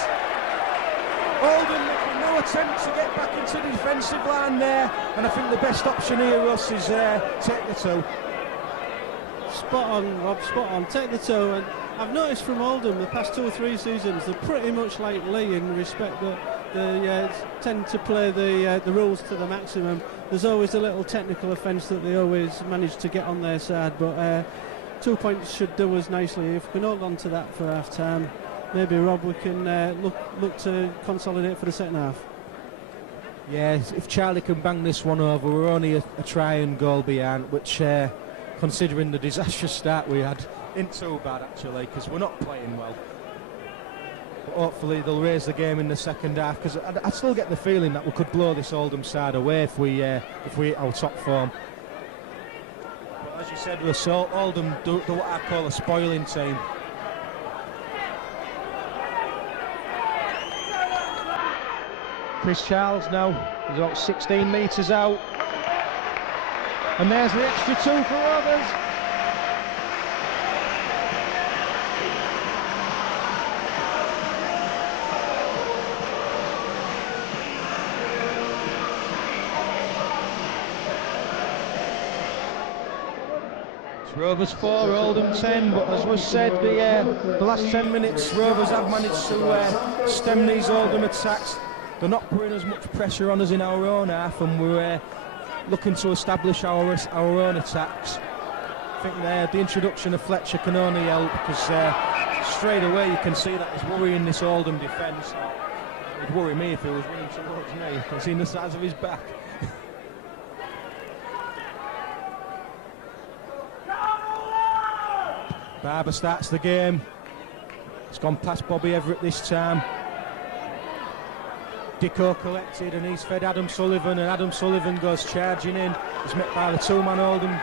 Oldham making no attempt to get back into the defensive line there. And I think the best option here, Russ, is take the toe. Spot on, Rob, spot on. Take the toe. And I've noticed from Oldham the past 2 or 3 seasons, they're pretty much like Lee in respect that they tend to play the rules to the maximum. There's always a little technical offence that they always manage to get on their side, but 2 points should do us nicely. If we can hold on to that for half-time, maybe, Rob, we can look to consolidate for the second half. Yeah, if Charlie can bang this one over, we're only a try and goal behind, which, considering the disastrous start we had, isn't too bad actually, because we're not playing well. But hopefully they'll raise the game in the second half, because I still get the feeling that we could blow this Oldham side away if we hit our top form. But as you said, Russell, Oldham do what I call a spoiling team. Chris Charles now, he's about 16 metres out. And there's the extra 2 for Rovers. It's Rovers 4, Oldham 10, but as was said, the last 10 minutes Rovers have managed to stem these Oldham attacks. They're not putting as much pressure on us in our own half, and we're looking to establish our own attacks. I think the introduction of Fletcher can only help, because straight away you can see that he's worrying this Oldham defence. It would worry me if he was running towards me. I've seen the size of his back. Barber starts the game. It's gone past Bobby Everett this time. Dicko collected and he's fed Adam Sullivan, and Adam Sullivan goes charging in. He's met by the two-man Oldham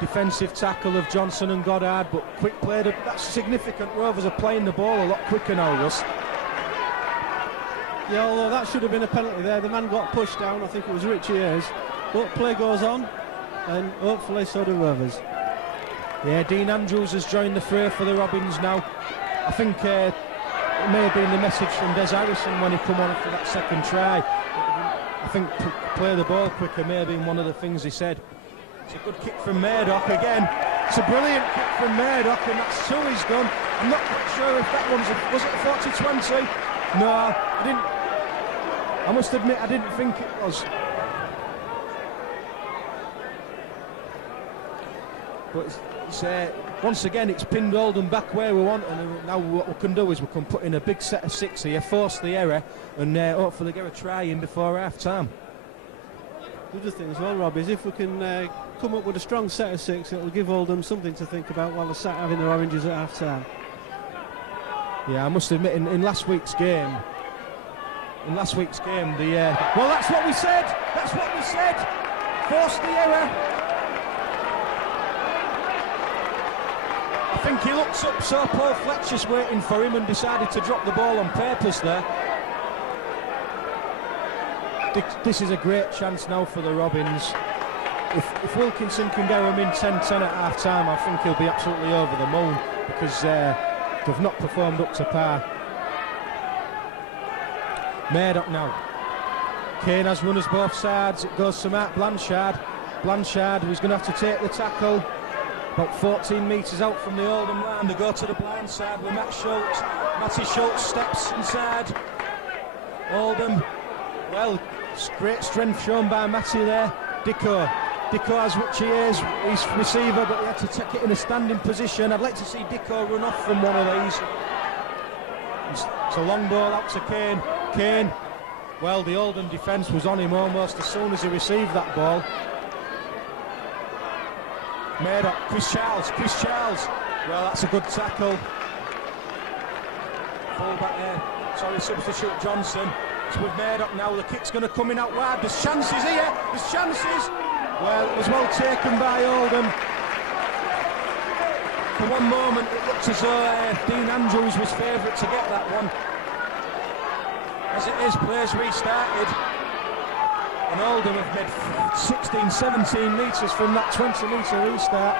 defensive tackle of Johnson and Goddard, but quick play. That's significant. Rovers are playing the ball a lot quicker now, Russ. Yeah, although that should have been a penalty there. The man got pushed down. I think it was Richie Ayres. But play goes on, and hopefully so do Rovers. Yeah, Dean Andrews has joined the fray for the Robins now. I think it may have been the message from Des Harrison when he come on after that second try. I think to play the ball quicker may have been one of the things he said. It's a good kick from Murdoch again. It's a brilliant kick from Murdoch, and that's two he's done. I'm not sure if that was it a 40-20? No, I didn't. I must admit I didn't think it was. But once again it's pinned Oldham back where we want, and now what we can do is we can put in a big set of six here, force the error, and hopefully get a try in before half time. The other thing as well, Rob, is if we can come up with a strong set of six, it will give Oldham something to think about while they're sat having their oranges at half time. Yeah, I must admit in last week's game, well, that's what we said. That's what we said. Force the error. I think he looked up, so Paul Fletcher's waiting for him and decided to drop the ball on purpose there. This is a great chance now for the Robins. If Wilkinson can get him in 10-10 at half time, I think he'll be absolutely over the moon, because they've not performed up to par. Murdoch now. Kane has runners both sides. It goes to Mark Blanchard. Blanchard, who's going to have to take the tackle. About 14 metres out from the Oldham line. They go to the blind side with Matt Schultz. Matty Schultz steps inside. Oldham, well, great strength shown by Matty there. Dicko has Richie Ayres, he's receiver, but he had to take it in a standing position. I'd like to see Dicko run off from one of these. It's a long ball out to Kane. Kane, well, the Oldham defence was on him almost as soon as he received that ball. Murdoch, Chris Charles, well, that's a good tackle. Fullback there, substitute Johnson. It's with Murdoch now, the kick's going to come in out wide. There's chances here, there's chances. Well, it was well taken by Oldham. For one moment it looked as though Dean Andrews was favourite to get that one. As it is, players restarted. And Oldham have made 16, 17 metres from that 20-metre restart.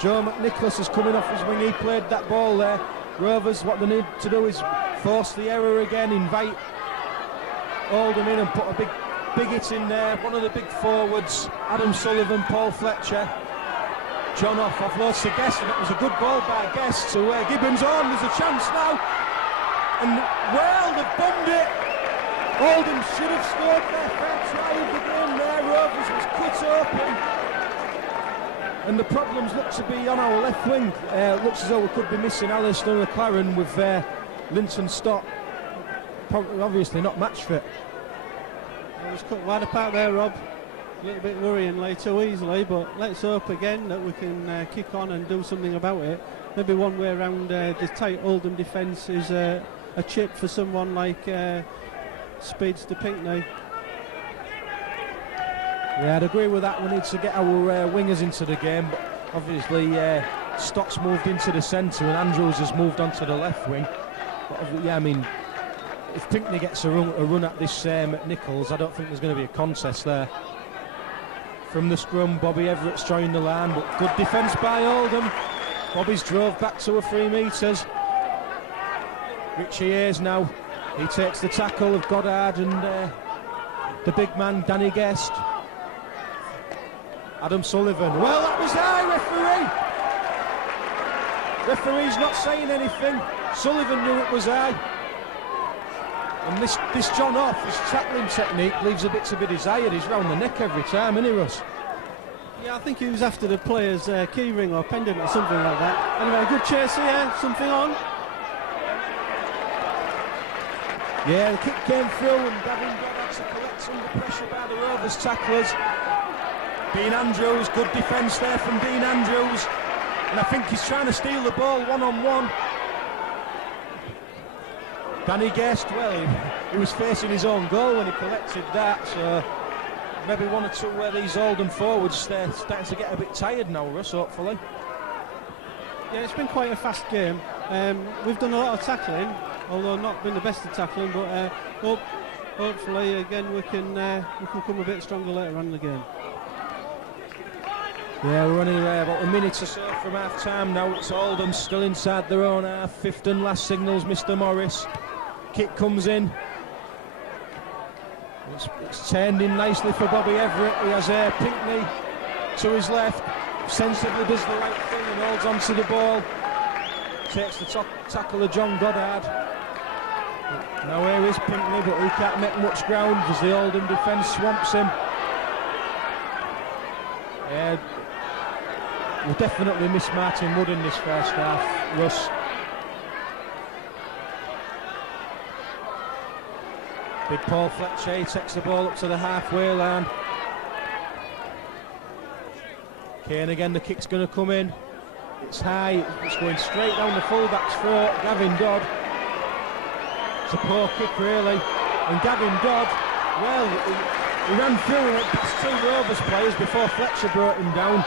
Joe McNicholas is coming off his wing, he played that ball there. Rovers, what they need to do is force the error again, invite Oldham in and put a big hit in there. One of the big forwards, Adam Sullivan, Paul Fletcher. John off, offloads to Guest, and it was a good ball by Guest to Gibbons on. There's a chance now, and well, they've bummed it. Oldham should have scored their fair try of the game there. Rovers was cut open, and the problems look to be on our left wing. Looks as though we could be missing Alistair McLaren with Linton Stott probably obviously not match fit. It was cut wide apart there, Rob. A little bit worryingly, too easily, but let's hope again that we can kick on and do something about it. Maybe one way around the tight Oldham defence is a chip for someone like Speedster Pinckney. Yeah, I'd agree with that. We need to get our wingers into the game, but obviously Stott's moved into the centre and Andrews has moved onto the left wing. But yeah, I mean, if Pinckney gets a run at this Nichols, I don't think there's going to be a contest there. From the scrum, Bobby Everett's joined the line, but good defence by Oldham. Bobby's drove back to a 3 metres. Richie Ayres now, he takes the tackle of Goddard and the big man Danny Guest. Adam Sullivan, well, that was high, referee. Referee's not saying anything. Sullivan knew it was high. And this John off, his tackling technique leaves a bit to be desired. He's round the neck every time, isn't he, Russ? Yeah, I think he was after the player's key ring or pendant or something like that. Anyway, good chase here, something on. Yeah, the kick came through and Gavin Goddard to collect under pressure by the Rovers tacklers. Dean Andrews, good defence there from Dean Andrews. and I think he's trying to steal the ball one-on-one. Danny Guest, well, he was facing his own goal when he collected that, so maybe one or two where these Oldham forwards starting to get a bit tired now, Russ, hopefully. Yeah, it's been quite a fast game. We've done a lot of tackling, although not been the best at tackling, but hopefully again we can come a bit stronger later on in the game. Yeah, we're only about a minute or so from half-time now. It's Oldham still inside their own half. Fifth and last signals Mr. Morris. Kick comes in. It's turned in nicely for Bobby Everett. He has Pinkney to his left. Sensibly does the right thing and holds on to the ball. Takes the tackle of John Goddard. Now here is Pinkney, but he can't make much ground as the Oldham defence swamps him. We'll definitely miss Martin Wood in this first half, Russ. Big Paul Fletcher, he takes the ball up to the halfway line. Kane again, the kick's going to come in. It's high, it's going straight down the fullback's throat. Gavin Dodd. It's a poor kick really. And Gavin Dodd, well, he ran through and went past two Rovers players before Fletcher brought him down.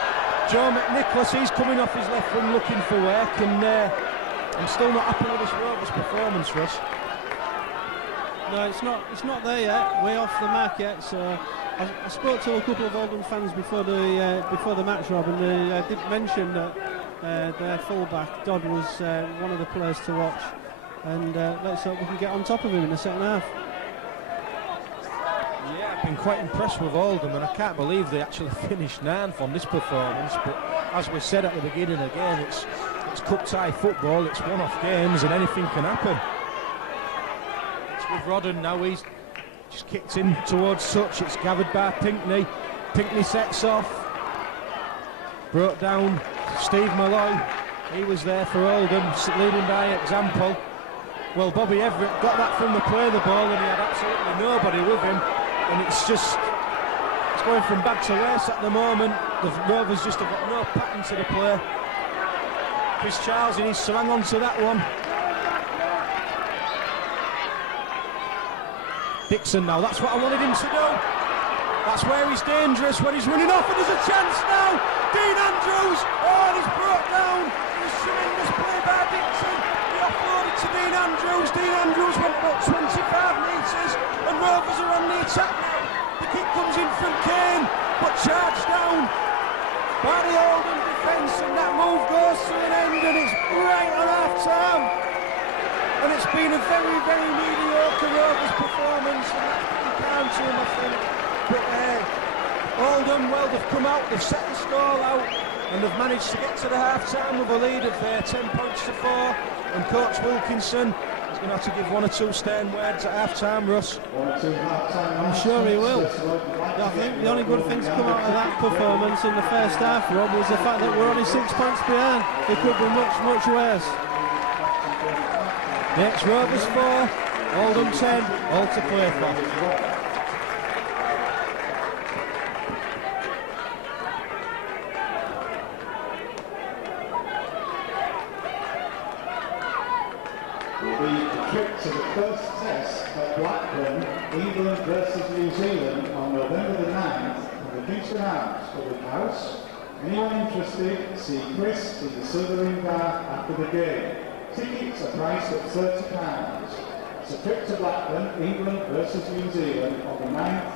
Joe McNicholas, he's coming off his left wing looking for work, and I'm still not happy with this Rovers performance, Russ. No, it's not there yet. Way off the mark yet. So I spoke to a couple of Oldham fans before the match, Rob, and they did mention that their fullback Dodd was one of the players to watch, and let's hope we can get on top of him in the second half. Yeah, I've been quite impressed with Oldham, and I can't believe they actually finished 9th on this performance. But as we said at the beginning again, it's cup tie football. It's one-off games, and anything can happen. With Rodden now, he's just kicked in towards touch. It's gathered by Pinkney. Pinkney sets off. Brought down Steve Malloy. He was there for Oldham, leading by example. Well, Bobby Everett got that from the play the ball, and he had absolutely nobody with him. And it's going from bad to worse at the moment. The Rovers just have got no pattern to the play. Chris Charles, he needs to hang on to that one. Dixon now, that's what I wanted him to do. That's where he's dangerous, when he's running off, and there's a chance now. Dean Andrews, and he's brought down. It was tremendous play by Dixon. He offloaded to Dean Andrews. Dean Andrews went about 25 metres, and Rovers are on the attack now. The kick comes in from Kane, but charged down by the Oldham defence, and that move goes to an end, and it's right on half-time. And it's been a very, very mediocre Rovers performance, and that's been down to him, I think. But Oldham, well, they've come out, they've set the score out, and they've managed to get to the half-time with a lead of 10 points to 4. And Coach Wilkinson is going to have to give one or two stern words at half-time, Russ. I'm sure he will. I think the only good thing to come out of that performance in the first half, Rob, was the fact that we're only 6 points behind. It could be much, much worse. Next, Rovers 4, Oldham 10, all to play for. Will be a trip to the first test at Blackburn, England versus New Zealand on November the 9th at the Kingston Arms Public House. Anyone interested, see Chris in the Silvering Bar after the game. Tickets are priced at £30. It's a trip to Blackburn, England versus New Zealand on the 9th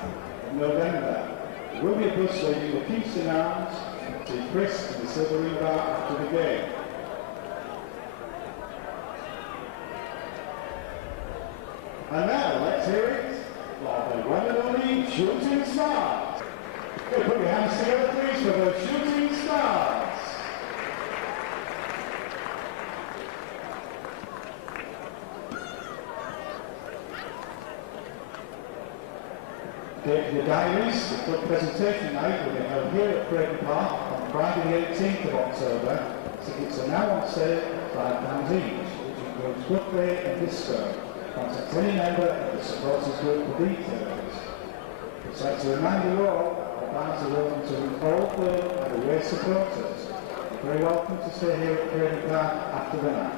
of November. There will be a bus leaving the Kingston Arms to Chris in the Silvering Bar after the game. And now let's hear it for the one and only Shooting Stars. Okay, put your hands together please for the Shooting Stars. Take your diaries, the club presentation night will be held here at Creighton Park on Friday the 18th of October. Tickets are now on sale at £5 each, which includes buffet and disco. Contact any member of the supporters group for details. I'd like to remind you all that our fans are welcome to Oldham and away supporters. very welcome to stay here at Training Park after the match.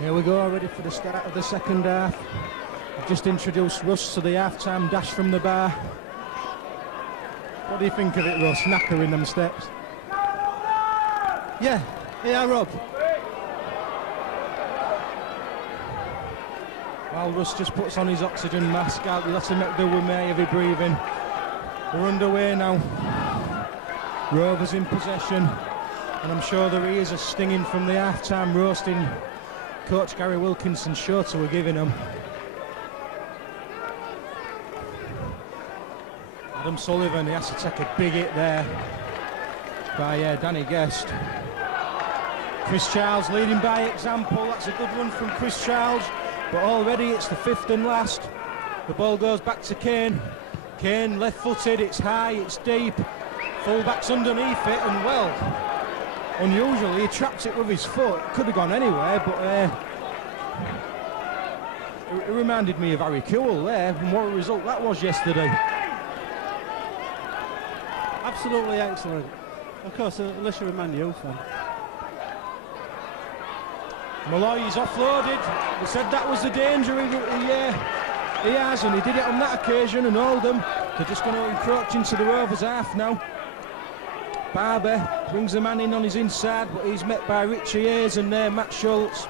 Here we go, ready for the start of the second half. I've just introduced Russ to the half-time dash from the bar. What do you think of it, Russ? Knackering them steps? Yeah, Rob. While Russ just puts on his oxygen mask out, we'll have to make do with my heavy breathing. We're underway now. Rovers in possession, and I'm sure their ears are stinging from the half-time roasting Coach Gary Wilkinson's shorts we're giving them. Adam Sullivan, he has to take a big hit there by Danny Guest. Chris Charles leading by example. That's a good run from Chris Charles, but already it's the fifth and last. The ball goes back to Kane. Kane left-footed, it's high, it's deep. Full-back's underneath it, and well, unusually, he trapped it with his foot. Could have gone anywhere, but it reminded me of Harry Kewell there, and what a result that was yesterday. Absolutely excellent. Of course, unless you're a Man U fan. Malloy is offloaded. They said that was the danger he has, and he did it on that occasion. And Oldham, they're just going to encroach into the Rovers' half now. Barber brings the man in on his inside, but he's met by Richie Hayes and Matt Schultz.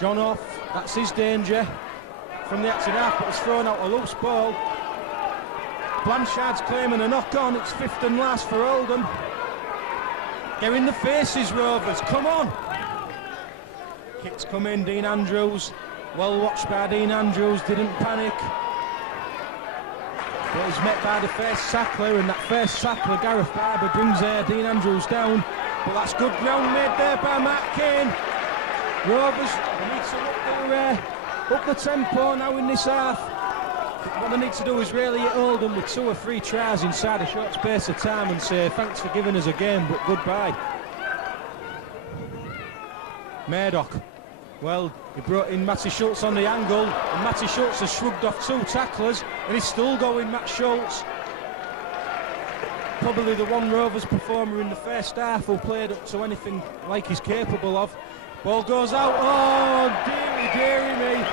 John off, that's his danger from the acting half, but he's thrown out a loose ball. Blanchard's claiming a knock-on. It's fifth and last for Oldham. They're in the faces, Rovers, come on! Kicks come in, Dean Andrews. Well watched by Dean Andrews, didn't panic. But he's met by the first tackler, and that first tackler, Gareth Barber, brings Dean Andrews down. But that's good ground made there by Matt Kane. Rovers need to up the tempo now in this half. What they need to do is really hit Oldham with 2 or 3 tries inside a short space of time and say thanks for giving us a game, but goodbye. Murdoch. Well, he brought in Matty Schultz on the angle, and Matty Schultz has shrugged off 2 tacklers, and he's still going, Matt Schultz. Probably the one Rovers performer in the first half who played up to anything like he's capable of. Ball goes out, oh dearie me.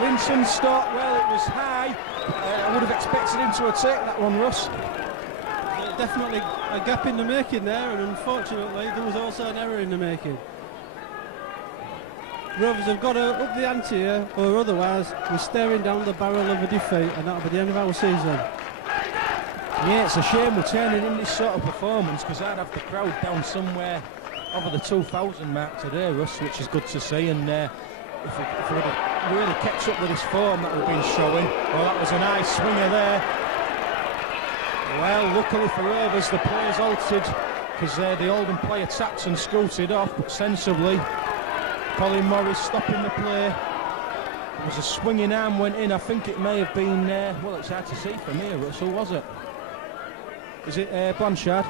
Linton stopped, well it was high. I would have expected him to have taken that one, Russ. Definitely a gap in the making there, and unfortunately there was also an error in the making. Rovers have got to up the ante here, or otherwise we're staring down the barrel of a defeat, and that'll be the end of our season. Yeah, it's a shame we're turning in this sort of performance, because I'd have the crowd down somewhere over the 2,000 mark today, Russ, which is good to see. And if we would have really kept up with this form that we've been showing, well, that was a nice swinger there. Well, luckily for Rovers, the play's altered, because the Oldham player tapped and scooted off, but sensibly. Colin Morris stopping the play. It was a swinging arm went in. I think it may have been, well, it's hard to see from here, Russ. Who was it? Is it Blanchard?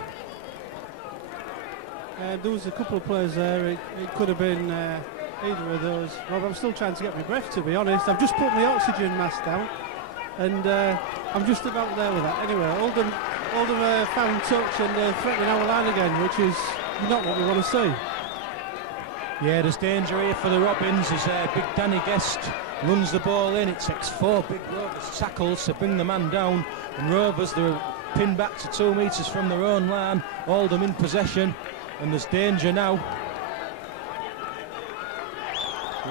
There was a couple of players there. It could have been either of those. Well, I'm still trying to get my breath, to be honest. I've just put my oxygen mask down, and I'm just about there with that. Anyway, Oldham Oldham found touch and threatening our line again, which is not what we want to see. Yeah, there's danger here for the Robins as big Danny Guest runs the ball in. It takes 4 big Rovers tackles to bring the man down, and Rovers, they're pinned back to 2 metres from their own line. Oldham in possession, and there's danger now.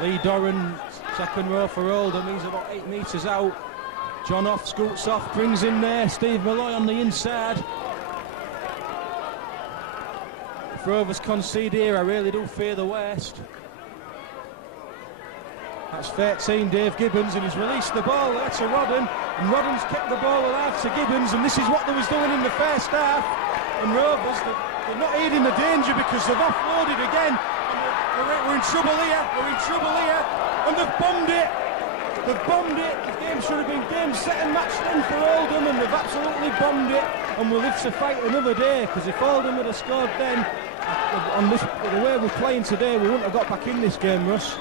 Lee Doran, second row for Oldham, he's about 8 metres out. John off, scoots off, brings in there Steve Malloy on the inside. If Rovers concede here, I really do fear the worst. That's 13, Dave Gibbons, and he's released the ball there to Rodden, and Rodden's kept the ball alive to Gibbons, and this is what they was doing in the first half. And Rovers, they're not aiding the danger because they've offloaded again. We're in trouble here, and they've bombed it. They've bombed it. The game should have been game, set and match then for Oldham, and they've absolutely bombed it, and we'll live to fight another day, because if Oldham had have scored then, on this, the way we're playing today, we wouldn't have got back in this game, Russ.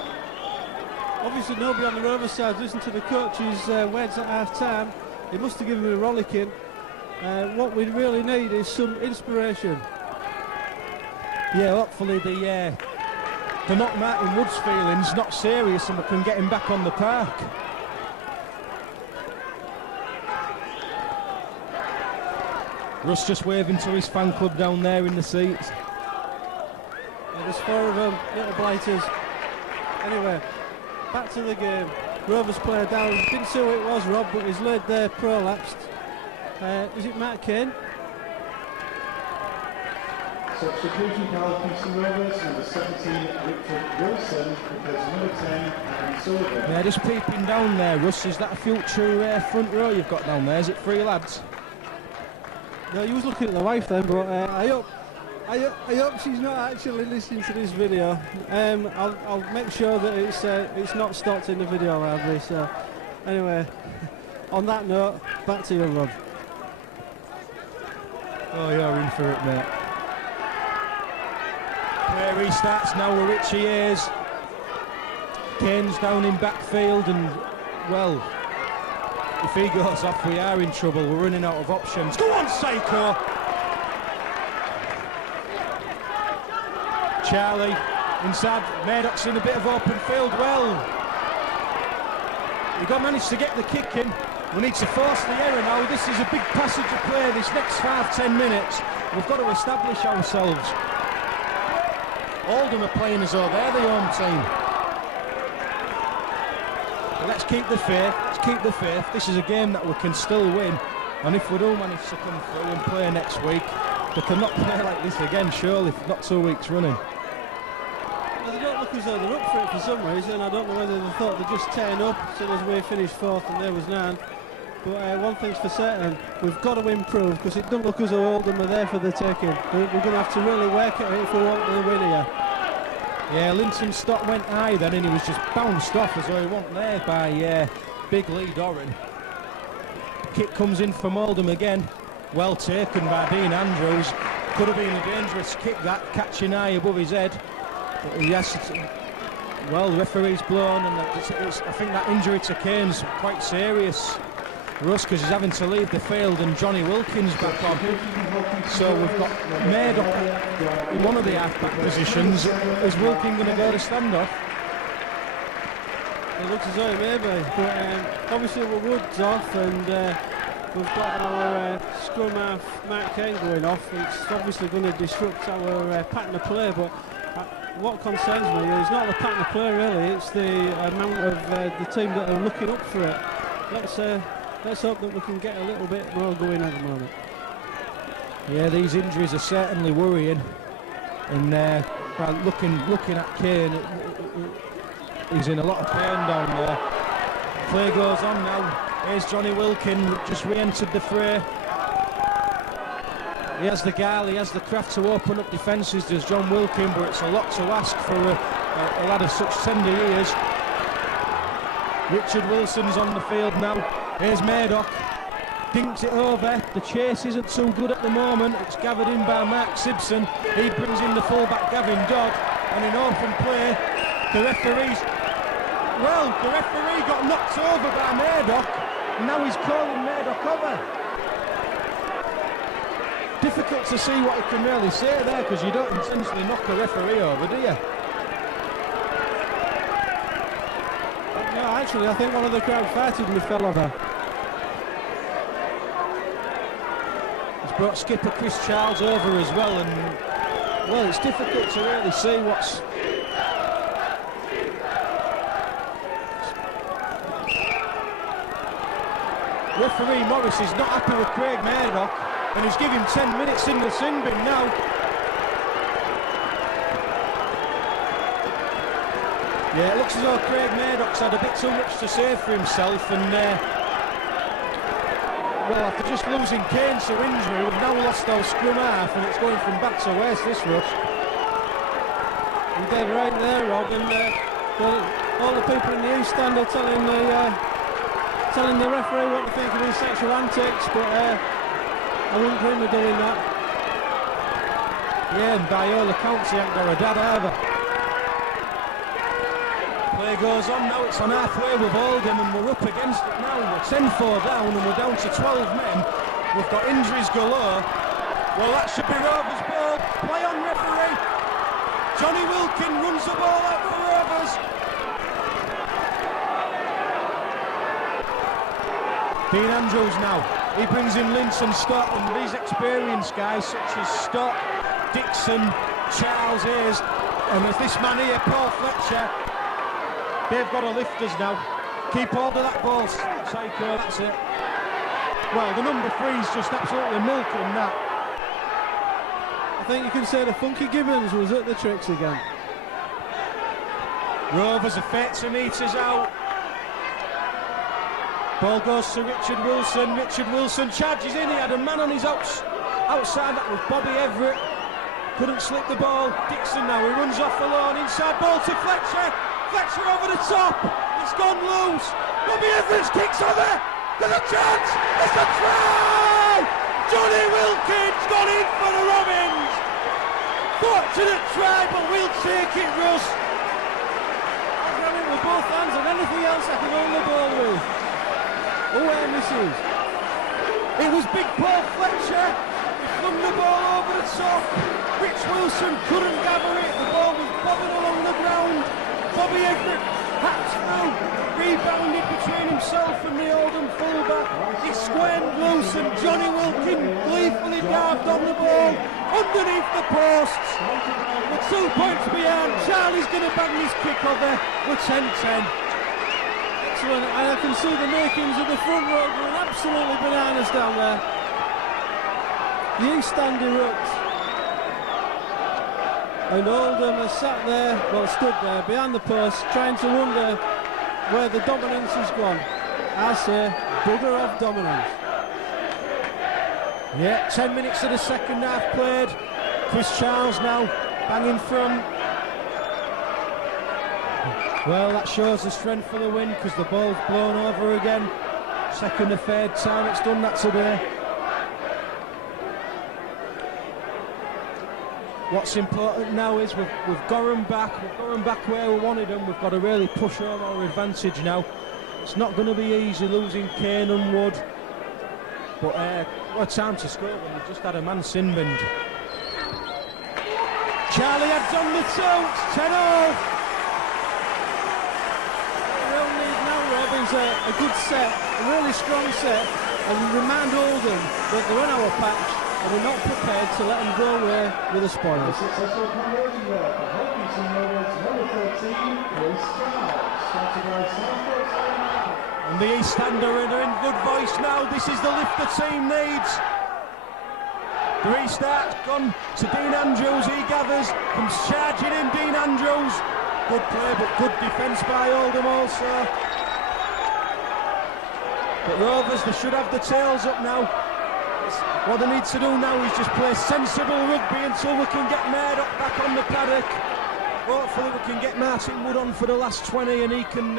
Obviously nobody on the Rovers side listened to the coach's words at half-time. He must have given him a rollicking. What we really need is some inspiration. Yeah, hopefully the knock Martin Wood's feelings not serious, and we can get him back on the park. Russ just waving to his fan club down there in the seats. Yeah, there's 4 of them, little blighters. Anyway, back to the game. Rovers player down. Didn't see who it was, Rob, but he's laid there, prolapsed. Is it Matt Kane? Substitution Carl Kingston Rovers, number 17 Richard Wilson, because number 10 Adam Sullivan. Yeah, just peeping down there, Russ. Is that a future front row you've got down there? Is it 3 lads? No, he was looking at the wife then, but I hope she's not actually listening to this video. I'll make sure that it's not stopped in the video library. So anyway, on that note, back to you, Rob. Oh, you're in for it, mate. Play restarts now with Richie Ayres. Kane's down in backfield, and well, if he goes off, we are in trouble. We're running out of options. Go on, Seiko! Charlie inside. Murdoch's in a bit of open field. Well, he managed to get the kick in. We need to force the error now. This is a big passage of play this next 5-10 minutes. We've got to establish ourselves. Oldham are playing as though they're the home team. But let's keep the faith. Let's keep the faith. This is a game that we can still win. And if we do manage to come through and play next week, they cannot play like this again, surely, not 2 weeks running. Well, they don't look as though they're up for it for some reason. I don't know whether they thought they'd just turn up as soon as we finished 4th and there was 9. But one thing's for certain, we've got to improve, because it doesn't look as though Oldham are there for the taking. We're going to have to really work at it if we want to win here. Yeah, Linton's stock went high then, and he was just bounced off as though he wasn't there by big Lee Doran. Kick comes in from Oldham again. Well taken by Dean Andrews. Could have been a dangerous kick, that, catching high above his head. But yes, well, the referee's blown, and I think that injury to Kane's quite serious. Russ, because he's having to leave the field, and Johnny Wilkins back on. So we've got Murdoch in one of the half-back positions. Is Wilkins going to go to stand-off? It looks as though it may be, but obviously we're Woods off, and we've got our scrum half Mark Kane going off. It's obviously going to disrupt our pattern of play, but what concerns me is not the pattern of play really, it's the amount of the team that are looking up for it. Let's hope that we can get a little bit more going at the moment. Yeah, these injuries are certainly worrying. And looking at Kane, he's in a lot of pain down there. Play goes on now. Here's Johnny Wilkin, just re-entered the fray. He has the guile, he has the craft to open up defences, does John Wilkin, but it's a lot to ask for a lad of such tender years. Richard Wilson's on the field now. Here's Murdoch, dinks it over. The chase isn't too good at the moment. It's gathered in by Mark Simpson. He brings in the fullback Gavin Dodd, and in open play, the referee got knocked over by Murdoch, and now he's calling Murdoch over. difficult to see what he can really say there, because you don't intentionally knock a referee over, do you? No, actually, I think one of the crowd farted and he fell over. He's brought skipper Chris Charles over as well, and well, it's difficult to really see what's... Referee Morris is not happy with Craig Murdoch, and he's given 10 minutes in the sin bin now. Yeah, it looks as though Craig Murdoch's had a bit too much to say for himself, and well, after just losing Kane to injury, we've now lost our scrum half, and it's going from back to worse, this rush. You're dead right there, Rob, and all the people in the East Stand are telling the referee what to think of his sexual antics, but I wouldn't dream of doing that. Yeah, and by all accounts he ain't got a dad either. Play goes on now, it's on halfway with Oldham, and we're up against it now. We're 10-4 down and we're down to 12 men. We've got injuries galore. Well, that should be Rovers' ball. Play on, referee. Johnny Wilkin runs the ball out for Rovers. Dean Andrews now, he brings in Lynch and Stott, and these experienced guys such as Stott, Dixon, Charles Hayes, and there's this man here, Paul Fletcher. They've got to lift us now. Keep hold of that ball, Psycho, that's it. Well, the number 3's just absolutely milking that. I think you can say the Funky Gibbons was at the tricks again. Rovers are fit to meet us out. Ball goes to Richard Wilson. Richard Wilson charges in. He had a man on his outside. That was Bobby Everett. Couldn't slip the ball. Dixon now. He runs off alone. Inside ball to Fletcher. Fletcher over the top. It's gone loose. Bobby Everett kicks over. There's a chance. It's a try. Johnny Wilkins gone in for the Robins. Fortunate try, but we'll take it, Russ. I've run it with both hands, and anything else I can hold the ball with. Misses. It was big Paul Fletcher. He flung the ball over the top. Rich Wilson couldn't gather it. The ball was bobbing along the ground. Bobby Everett had through. Rebounded between himself and the Oldham fullback. He squared loose, and Johnny Wilkin gleefully dived on the ball underneath the posts. We're 2 points behind. Charlie's going to bang his kick over. We're 10-10. And I can see the makings of the front row going absolutely bananas down there. The East Stand erupts. And Oldham has sat there, well stood there, behind the post, trying to wonder where the dominance has gone. I say, bugger off dominance. Yeah, 10 minutes of the second half played. Chris Charles now, banging from. Well, that shows the strength of the wind, because the ball's blown over again. Second or third time it's done that today. What's important now is we've got them back. We've got them back where we wanted them. We've got to really push home our advantage now. It's not going to be easy losing Kane and Wood. But what a time to score when we've just had a man sin binned. Charlie had done the tilt. 10-0. Is a good set, a really strong set, and remind Oldham that they're on our patch and we're not prepared to let them go away with the spoils. Successful conversion work for Hopkinson Rovers number 13, Chris Charles, started by Southport. And the East Stander are in good voice now. This is the lift the team needs. The restart gone to Dean Andrews. He gathers, comes charging in Dean Andrews. Good play, but good defence by Oldham also. But Rovers, they should have the tails up now. What they need to do now is just play sensible rugby until we can get Murdoch back on the paddock. Hopefully we can get Martin Wood on for the last 20 and he can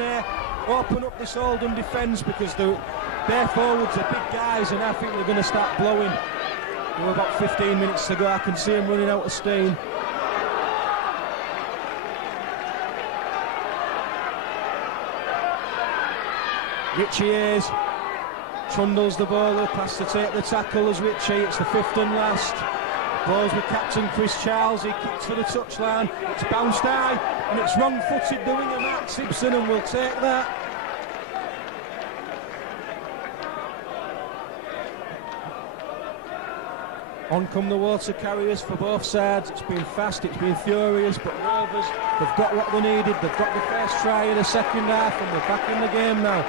open up this Oldham defence, because their forwards are big guys and I think they're going to start blowing. We're about 15 minutes to go. I can see them running out of steam. Richie Hayes Trundle's the bowler, pass to take the tackle as Richie. It's the fifth and last. Balls with captain Chris Charles. He kicks for the touchline. It's bounced high and it's wrong-footed. The winger Mark Simpson, and we'll take that. On come the water carriers for both sides. It's been fast, it's been furious, but Rovers, they've got what they needed. They've got the first try in the second half, and we're back in the game now.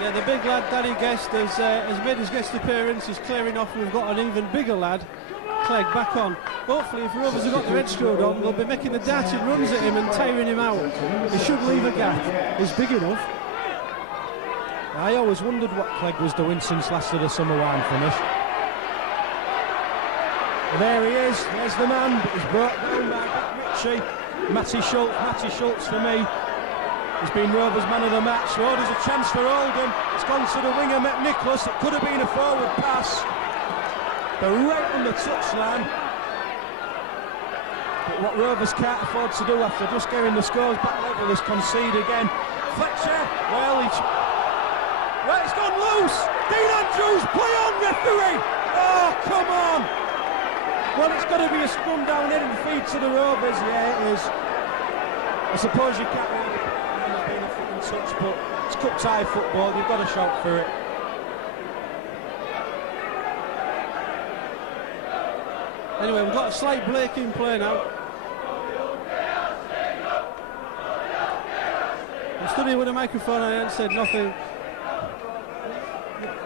Yeah, the big lad Danny Guest has made his guest appearance. He's clearing off. We've got an even bigger lad, Clegg, back on. Hopefully, if Rovers have got their head screwed on, they'll be making the darting runs at him and tiring him out. He should leave a gap. He's big enough. I always wondered what Clegg was doing since last of the summer wine finish. There he is, there's the man, but he's brought down by Richie. Matty Schultz for me. He's been Rovers man of the match. Oh, there's a chance for Oldham. It's gone to the winger, Nicholas. It could have been a forward pass. They're right on the touchline. But what Rovers can't afford to do after just getting the scores back level is concede again. Fletcher, well, it's gone loose. Dean Andrews, play on, referee. Oh, come on. Well, it's got to be a scrum down in and feed to the Rovers. Yeah, it is. I suppose you can't really put it as being a foot and touch, but it's cup-tie football. You've got to shout for it. Anyway, we've got a slight break in play now. I'm stood here with a microphone and I haven't said nothing.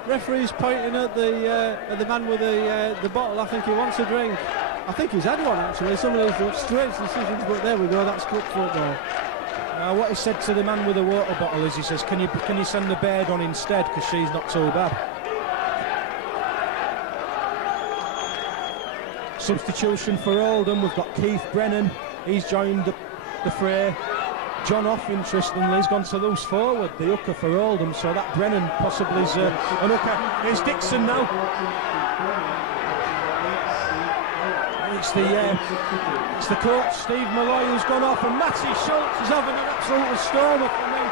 Referee's pointing at the man with the bottle. I think he wants a drink. I think he's had one actually. Some of those strange decisions, but there we go. That's cup football. What he said to the man with the water bottle is, he says, "Can you send the bird on instead, because she's not too bad." Substitution for Oldham. We've got Keith Brennan. He's joined the fray. John Off, interestingly, has gone to loose forward, the hooker for Oldham, so that Brennan possibly is an hooker. Here's Dixon now. It's the coach, Steve Malloy, who's gone off, and Matty Schultz is having an absolute stormer for me.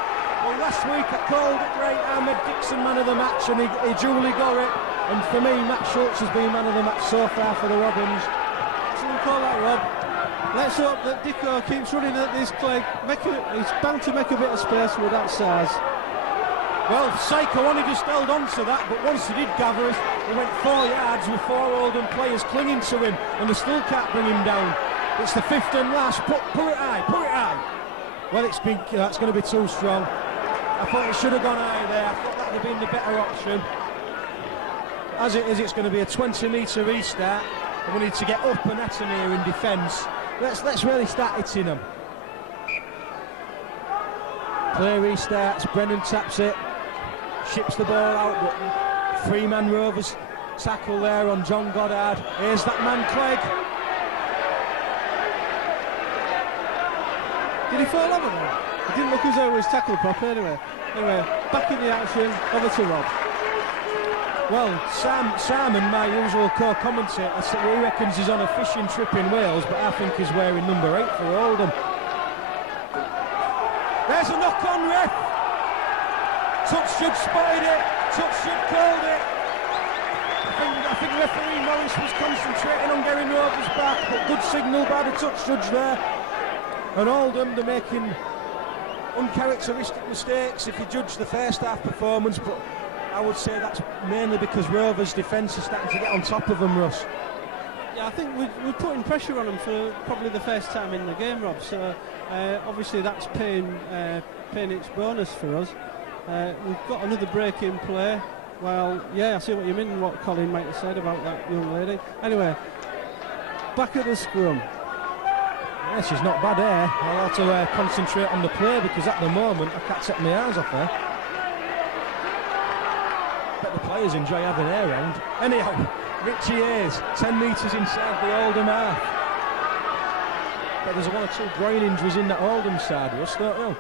Well, last week I called it right, Ahmed Dixon man of the match, and he duly got it. And for me, Matt Schultz has been man of the match so far for the Robins. Shouldn't call that, Rob. Let's hope that Dicko keeps running at this Clegg. He's bound to make a bit of space with that size. Well, Psycho only just held on to that, but once he did gather it, he went 4 yards with 4 Oldham players clinging to him, and they still can't bring him down. It's the fifth and last. Pull it high. Well, that's going to be too strong. I thought it should have gone high there. I thought that would have been the better option. As it is, it's going to be a 20-metre restart, and we need to get up and at him here in defence. Let's really start hitting them. Play restarts, Brennan taps it, ships the ball out, but 3-man Rovers tackle there on John Goddard. Here's that man Clegg. Did he fall over there? It didn't look as though he was tackled properly anyway. Anyway, back in the action, over to Rob. Well, Sam and my usual co-commentator, he reckons he's on a fishing trip in Wales, but I think he's wearing number 8 for Oldham. There's a knock-on, ref. Touchwood spotted it. Touchwood called it. I think referee Morris was concentrating on getting Rovers back, but good signal by the touch judge there. And Oldham, they're making uncharacteristic mistakes if you judge the first half performance, but I would say that's mainly because Rovers' defence is starting to get on top of them, Russ. Yeah, I think we're putting pressure on them for probably the first time in the game, Rob. So obviously that's paying its bonus for us. We've got another break in play. Well, yeah, I see what you mean, what Colin might have said about that young lady. Anyway, back at the scrum. Yeah, she's not bad there. I'll have to concentrate on the play, because at the moment I can't take my eyes off her. Bet the players enjoy having her round. Anyhow, Richie Hayes, 10 metres inside the Oldham half. But there's 1 or 2 groin injuries in that Oldham side, Russ, don't you?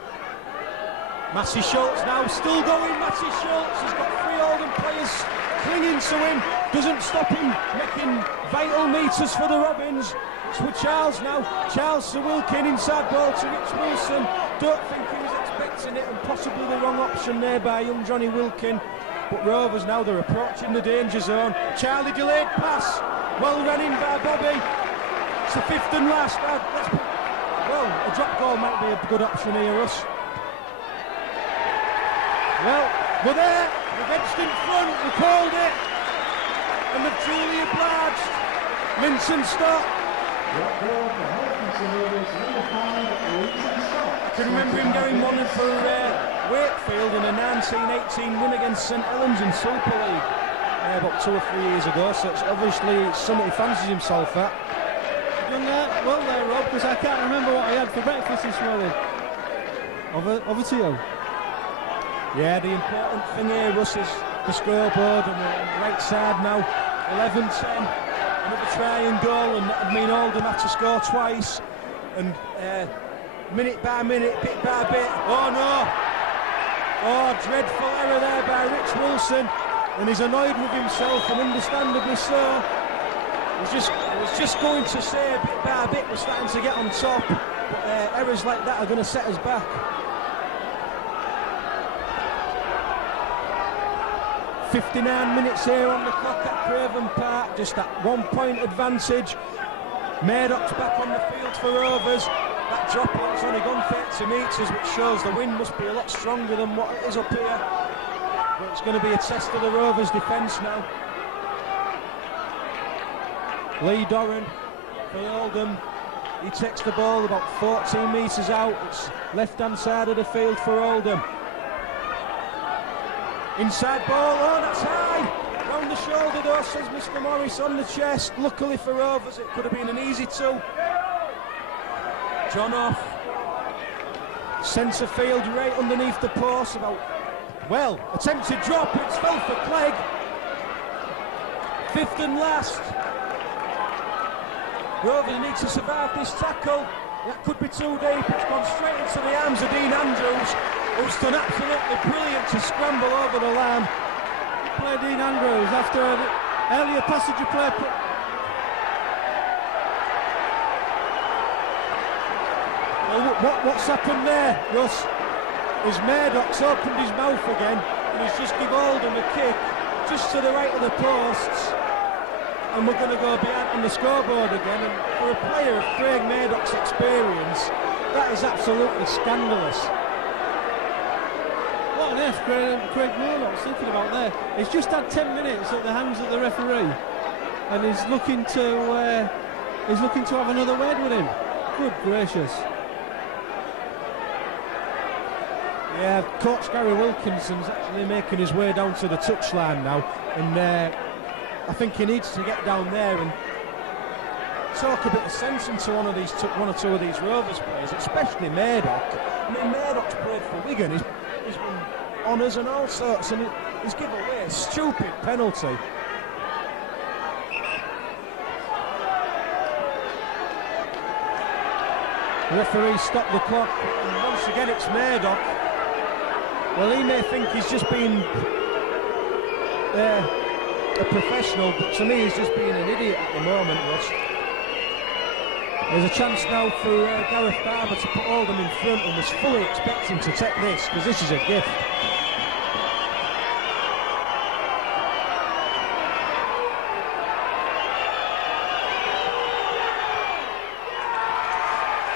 Matty Schultz now, still going. Matty Schultz has got 3 Oldham players clinging to him. Doesn't stop him making vital metres for the Robins. It's with Charles now. Charles to Wilkin, inside ball to Rich Wilson. Don't think he was expecting it, and possibly the wrong option there by young Johnny Wilkin. But Rovers now, they're approaching the danger zone. Charlie delayed pass, well run in by Bobby. It's the fifth and last. Well, a drop goal might be a good option here, Russ. Well, we're there, we've edged in front, we called it, and they've truly obliged. Linton stop. I can remember him going one for Wakefield in a 1918 win against St Helens in Super League about 2 or 3 years ago, so it's obviously something he fancies himself at. Done that well there, Rob, because I can't remember what I had for breakfast this morning. Over to you. Yeah, the important thing here, Russ, is the scoreboard on the right side now. 11-10, another try and goal, and that would mean Oldham have to score twice. And minute by minute, bit by bit. Oh no! Oh, dreadful error there by Rich Wilson, and he's annoyed with himself, and understandably so. He was just going to say bit by bit we're starting to get on top, but errors like that are going to set us back. 59 minutes here on the clock at Craven Park, just that 1 point advantage. Murdoch's back on the field for Rovers. That drop out's only gone 30 metres, which shows the wind must be a lot stronger than what it is up here. But it's going to be a test of the Rovers' defence now. Lee Doran for Oldham. He takes the ball about 14 metres out. It's left-hand side of the field for Oldham. Inside ball, oh that's high! Round the shoulder though, says Mr Morris, on the chest. Luckily for Rovers, it could have been an easy two. John off. Centre field right underneath the post, well, attempted drop, it's fell for Clegg. Fifth and last. Rovers need to survive this tackle. That could be too deep, it's gone straight into the arms of Dean Andrews, who's done absolutely brilliant to scramble over the line. Play Dean Andrews after an earlier passage of play. Well, what's happened there, Russ, is Murdoch's opened his mouth again and he's just give Oldham a kick just to the right of the posts, and we're going to go behind on the scoreboard again. And for a player of Craig Murdoch's experience, that is absolutely scandalous. What on earth Craig Murdoch's thinking about there? He's just had 10 minutes at the hands of the referee, and he's looking to have another word with him. Good gracious. Yeah, Coach Gary Wilkinson's actually making his way down to the touchline now, and I think he needs to get down there and talk a bit of sense into one or two of these Rovers players, especially Murdoch. I mean, Murdoch's played for Wigan, he's won honours and all sorts, and he's given away a stupid penalty. The referee stopped the clock, and once again it's Murdoch. Well, he may think he's just been a professional, but to me he's just being an idiot at the moment, Russ. There's a chance now for Gareth Barber to put Oldham in front, and was fully expecting to take this, because this is a gift.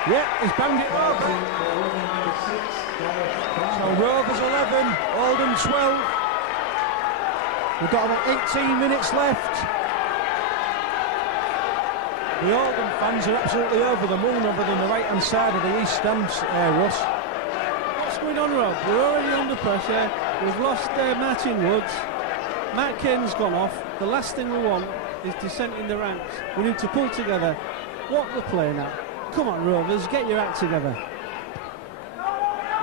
Yeah, he's banged it over. So Rovers 11, Oldham 12. We've got about 18 minutes left. The Oldham fans are absolutely over the moon over on the right-hand side of the east stand, Russ. What's going on, Rob? We're already under pressure. We've lost Martin Woods. Matt Cain's gone off. The last thing we want is dissent in the ranks. We need to pull together. What we're playing at. Come on, Rovers, get your act together.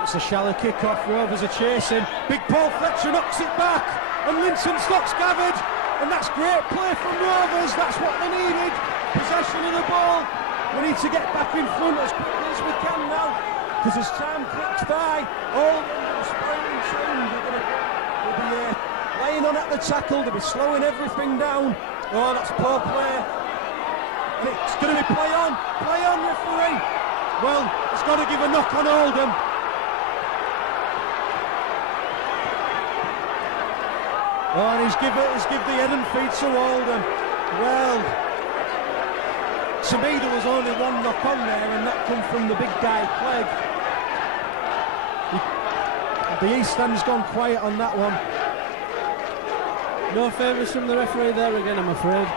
It's a shallow kick-off, Rovers are chasing. Big Paul Fletcher knocks it back, and Linton stops Gabbard, and that's great play from Rovers. That's what they needed. Possession of the ball. We need to get back in front as quickly as we can now, because as time clicks by, Oldham is spraying soon. They'll be laying on at the tackle. They'll be slowing everything down. Oh, that's poor play. And it's going to be play on, referee. Well, it's got to give a knock on Oldham. Oh, and he's give the head and feet to Oldham. Well, to me there was only one knock on there, and that come from the big guy Clegg. The East End's gone quiet on that one. No favours from the referee there again, I'm afraid.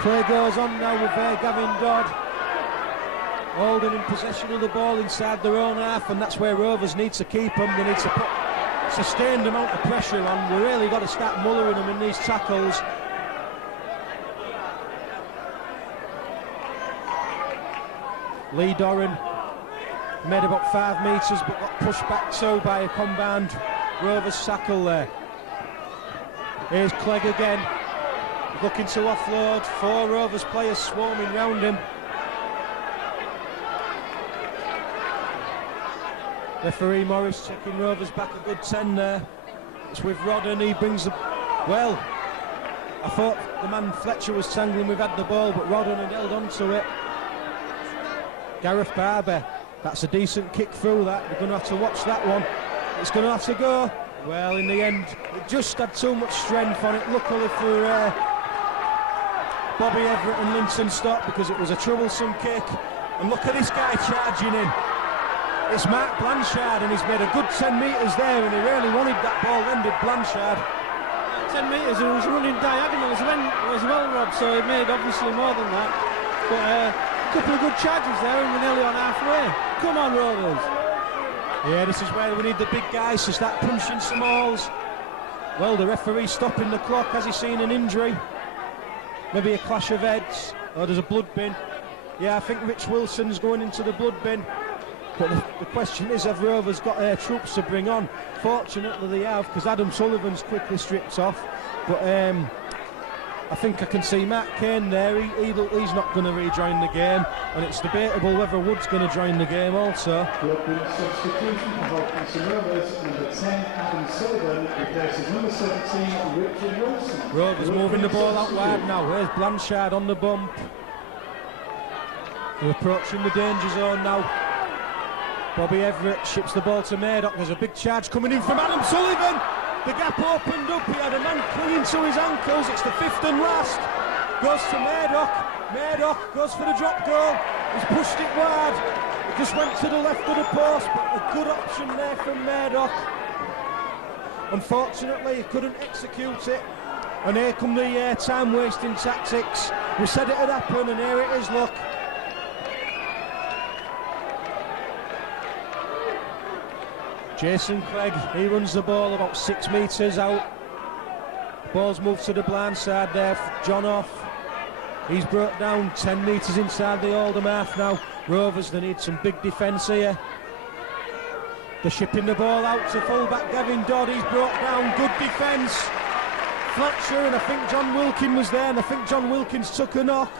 Play goes on now with Gavin Dodd. Oldham in possession of the ball inside their own half, and that's where Rovers need to keep them. They need to put sustained amount of pressure on. We really got to start mullering them in these tackles. Lee Doran made about 5 metres but got pushed back too by a combined Rovers tackle there. Here's Clegg again, looking to offload. 4 Rovers players swarming round him. Referee Morris checking Rovers back a good 10 there. It's with Rodden, he brings the... Well, I thought the man Fletcher was tangling with had the ball, but Rodden had held on to it. Gareth Barber, that's a decent kick through that. We're going to have to watch that one. It's going to have to go. Well, in the end, it just had too much strength on it. Luckily for Bobby Everett and Linton stopped, because it was a troublesome kick. And look at this guy charging in. It's Mark Blanchard, and he's made a good 10 metres there, and he really wanted that ball then, did Blanchard. 10 metres, and he was running diagonal as well, Rob, so he made obviously more than that. But a couple of good charges there, and we're nearly on halfway. Come on, Rovers. Yeah, this is where we need the big guys to start punching some balls. Well, the referee stopping the clock. Has he seen an injury? Maybe a clash of heads. Oh, there's a blood bin. Yeah, I think Rich Wilson's going into the blood bin. But the question is, have Rovers got their troops to bring on? Fortunately they have, because Adam Sullivan's quickly stripped off. But I think I can see Matt Kane there. He's not going to rejoin the game, and it's debatable whether Wood's going to join the game also. Substitution for Hopkins Rovers, number 10 Adam Sullivan replaces number 17 Richard Wilson. Rovers moving the ball out wide now. Here's Blanchard on the bump. They're approaching the danger zone now. Bobby Everett ships the ball to Murdoch. There's a big charge coming in from Adam Sullivan. The gap opened up. He had a man clinging to his ankles. It's the 5th and last. Goes to Murdoch. Murdoch goes for the drop goal. He's pushed it wide. It just went to the left of the post, but a good option there from Murdoch. Unfortunately, he couldn't execute it. And here come the time-wasting tactics. We said it would happen, and here it is, look. Jason Clegg, he runs the ball about 6 metres out. Ball's moved to the blind side there. John off. He's brought down 10 metres inside the Oldham half now. Rovers, they need some big defence here. They're shipping the ball out to full-back Gavin Dodd. He's brought down. Good defence. Fletcher, and I think John Wilkins was there, and I think John Wilkins took a knock.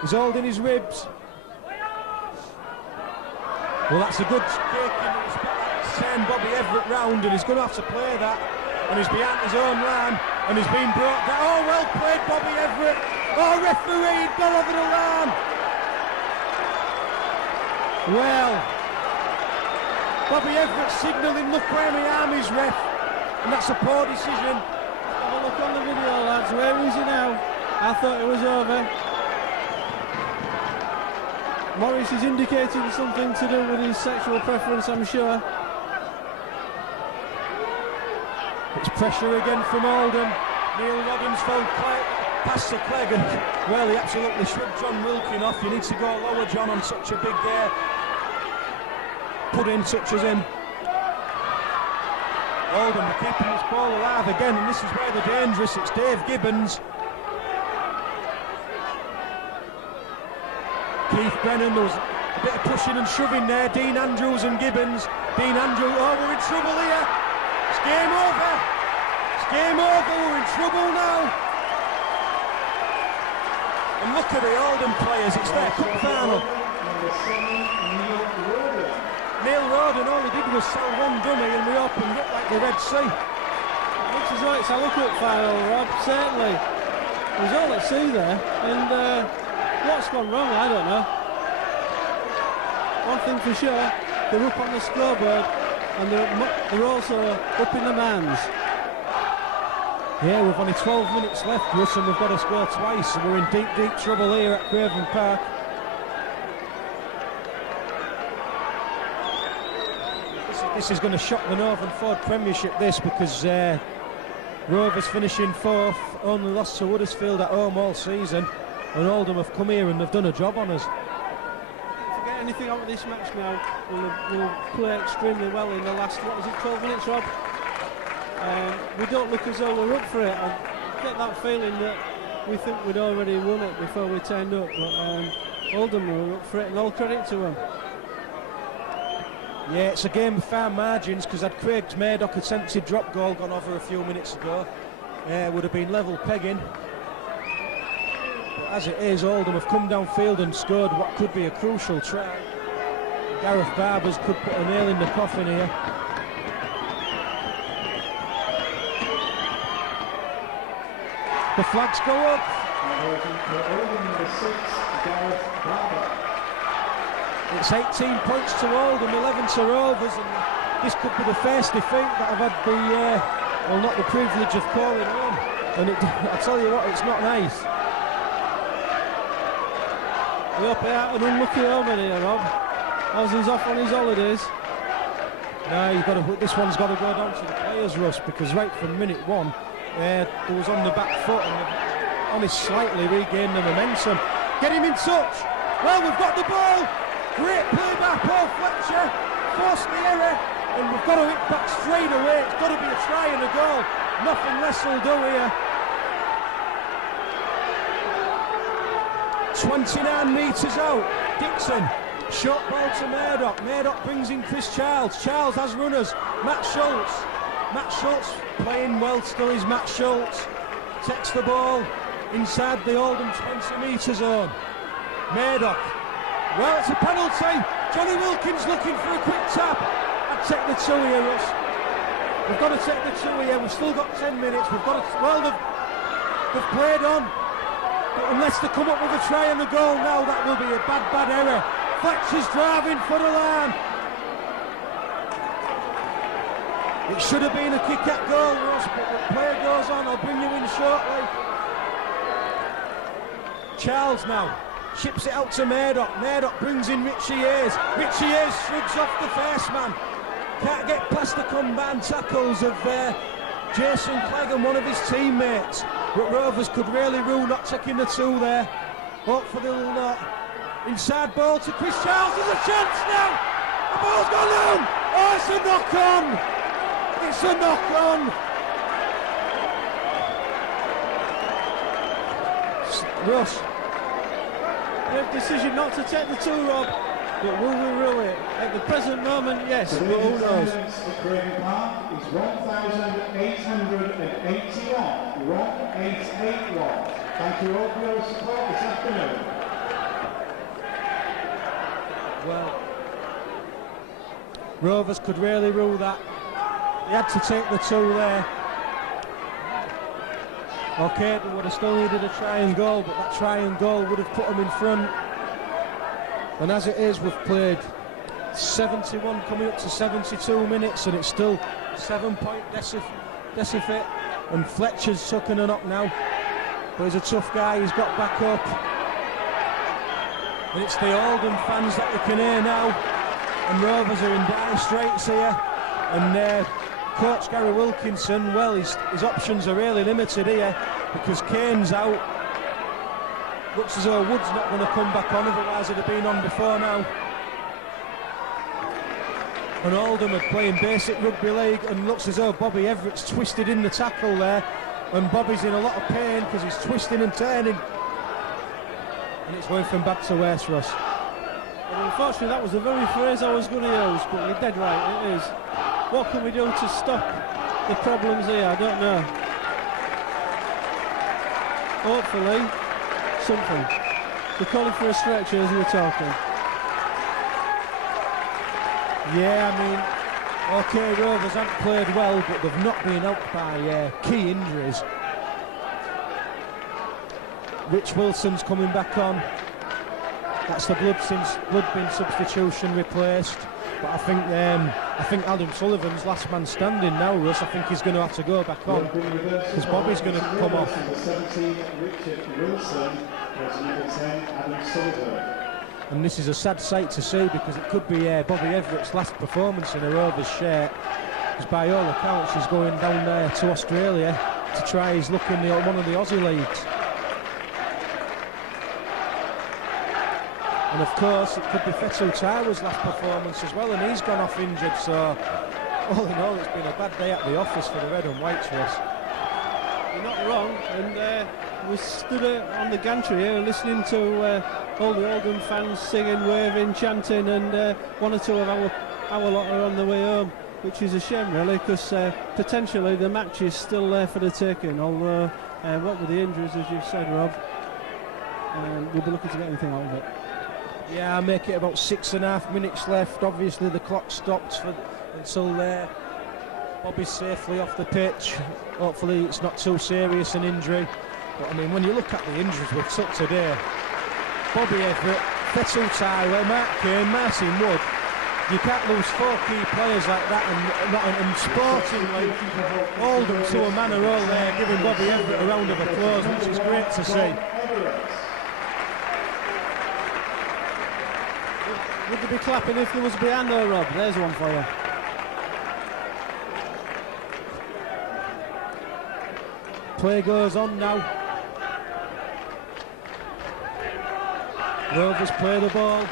He's holding his ribs. Well, that's a good kick, and it's send Bobby Everett round, and he's going to have to play that, and he's behind his own line, and he's been brought down. Oh, well played, Bobby Everett. Oh, referee, got over the line. Well, Bobby Everett signalling, look where my arm is, ref, and that's a poor decision. Have a look on the video, lads. Where is he now? I thought it was over. Morris is indicating something to do with his sexual preference, I'm sure. It's pressure again from Oldham. Neil Robbins fell past the Clegg, and well, he absolutely shrugged John Wilkin off. You need to go lower, John, on such a big put-in such as him. Oldham are keeping this ball alive again, and this is where they're dangerous. It's Dave Gibbons. Keith Brennan, there was a bit of pushing and shoving there. Dean Andrews and Gibbons. Dean Andrews, oh, we're in trouble here. It's game over. It's game over. We're in trouble now. And look at the Oldham players. It's their cup final. Neil Roden, all he did was sell one dummy, and we opened up like the Red Sea. It looks as though it's a look-up final, Rob. Certainly. There's all at sea there, and what's gone wrong, I don't know. One thing for sure, they're up on the scoreboard. and they're also up in the man's. Yeah, we've only 12 minutes left, Russ, and we've got to score twice, so we're in deep, deep trouble here at Craven Park. This is going to shock the Northern Ford Premiership, this, because Rovers finishing 4th, only lost to Huddersfield at home all season, and Oldham have come here and they've done a job on us. Don't forget anything out of this match now. We'll play extremely well in the last, 12 minutes, Rob? We don't look as though we're up for it. I get that feeling that we think we'd already won it before we turned up, but Oldham were up for it, and all credit to them. Yeah, it's a game of fine margins, because had Craig's Murdoch attempted drop goal gone over a few minutes ago, would have been level pegging. But as it is, Oldham have come downfield and scored what could be a crucial try. Gareth Barbers could put a nail in the coffin here. The flags go up. It's 18 points to Oldham, 11 to Rovers, and this could be the first defeat that I've had the, well, not the privilege of calling home. And I tell you what, it's not nice. We hope he had an unlucky omen here, Rob. As he's off on his holidays. No, this one's got to go down to the players, Russ, because right from minute 1, there was on the back foot, and they've only slightly regained the momentum. Get him in touch. Well, we've got the ball. Great play by Paul Fletcher, forced the error, and we've got to hit back straight away. It's got to be a try and a goal. Nothing less will do here. 29 metres out. Dixon, short ball to Murdoch. Murdoch brings in Chris Charles. Charles has runners. Matt Schultz. Matt Schultz playing well still is Matt Schultz. Takes the ball inside the Oldham 20 metre zone. Murdoch. Well, it's a penalty. Johnny Wilkins looking for a quick tap. I'd take the 2 here, Russ. We've got to take the 2 here. We've still got 10 minutes. We've got to. Well, they've played on. But unless they come up with a try and a goal now, that will be a bad, bad error. Fletcher's driving for the line. It should have been a kick at goal, Russ, but the play goes on. I'll bring you in shortly. Charles now. Ships it out to Murdoch. Murdoch brings in Richie Hayes. Richie Hayes shrugs off the first man. Can't get past the combined tackles of Jason Clegg and one of his teammates. But Rovers could really rue not taking the 2 there. Hopefully they'll not. Inside ball to Chris Charles. There's a chance now. The ball's gone down. Oh, it's a knock-on. It's a knock-on. Russ. Decision not to take the 2, Rob, but will we rule it? At the present moment, yes, but who knows? The Craven Park is 1,881. 1881. Thank you all for your support this afternoon. Well, Rovers could really rule that. They had to take the 2 there. Okay, they would have still needed a try and goal, but that try and goal would have put them in front. And as it is, we've played 71 coming up to 72 minutes, and it's still 7-point deficit. And Fletcher's tucking it up now, but he's a tough guy. He's got back up, and it's the Oldham fans that you can hear now. And Rovers are in dire straits here. And Coach Gary Wilkinson, well, his options are really limited here because Kane's out. Looks as though Wood's not going to come back on, otherwise he'd have been on before now. And Oldham are playing basic rugby league, and looks as though Bobby Everett's twisted in the tackle there, and Bobby's in a lot of pain because he's twisting and turning. And it's going from bad to worse, Russ. And unfortunately, that was the very phrase I was going to use, but you're dead right, it is. What can we do to stop the problems here? I don't know. Hopefully, something. We're calling for a stretcher as we're talking. Yeah, I mean, okay, Rovers haven't played well, but they've not been helped by key injuries. Rich Wilson's coming back on. That's the blood bin substitution replaced. But I think Adam Sullivan's last man standing now, Russ. I think he's going to have to go back on because Bobby's going to come off. Number 17, Richard Wilson, was number 10, Adam Sullivan. And this is a sad sight to see because it could be Bobby Everett's last performance in a Rovers shirt. Because by all accounts, he's going down there to Australia to try his luck in one of the Aussie leagues. And of course, it could be Fetu Taiwa's last performance as well, and he's gone off injured. So, all in all, it's been a bad day at the office for the Red and Whites, Russ. You're not wrong, and we stood on the gantry here listening to all the Oldham fans singing, waving, chanting, and one or two of our lot are on the way home, which is a shame really, because potentially the match is still there for the taking, although what with the injuries, as you've said, Rob, we'll be looking to get anything out of it. Yeah, I make it about 6.5 minutes left. Obviously the clock stopped until Bobby's safely off the pitch. Hopefully it's not too serious an injury. But I mean, when you look at the injuries we've took today, Bobby Everett, Fetu Taiwa, Mark Kane, Martin Wood, you can't lose 4 key players like that, and sportingly, Oldham to a man are all there giving Bobby Everett a round of applause, which is great to see. Would they be clapping if there was behind her, Rob? There's one for you. Play goes on now. Rovers play the ball.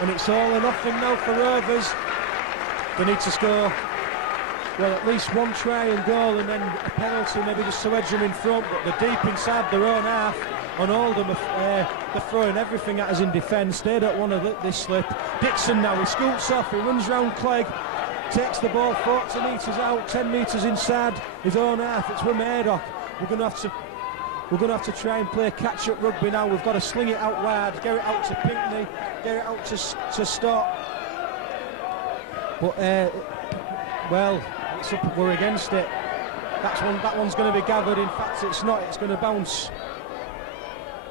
And it's all or nothing now for Rovers. They need to score, well, at least one try and goal, and then a penalty maybe just to edge them in front, but they're deep inside their own half. On Oldham, they're throwing everything at us in defence. They don't want to let this slip. Dixon now, he scoots off, he runs round Clegg, takes the ball 40 metres out, 10 metres inside his own half. It's with Murdoch. We're going to have to try and play catch-up rugby now. We've got to sling it out wide, get it out to Pinkney, get it out to Stott. But well, it's up. We're against it. That one's going to be gathered. In fact, it's not. It's going to bounce.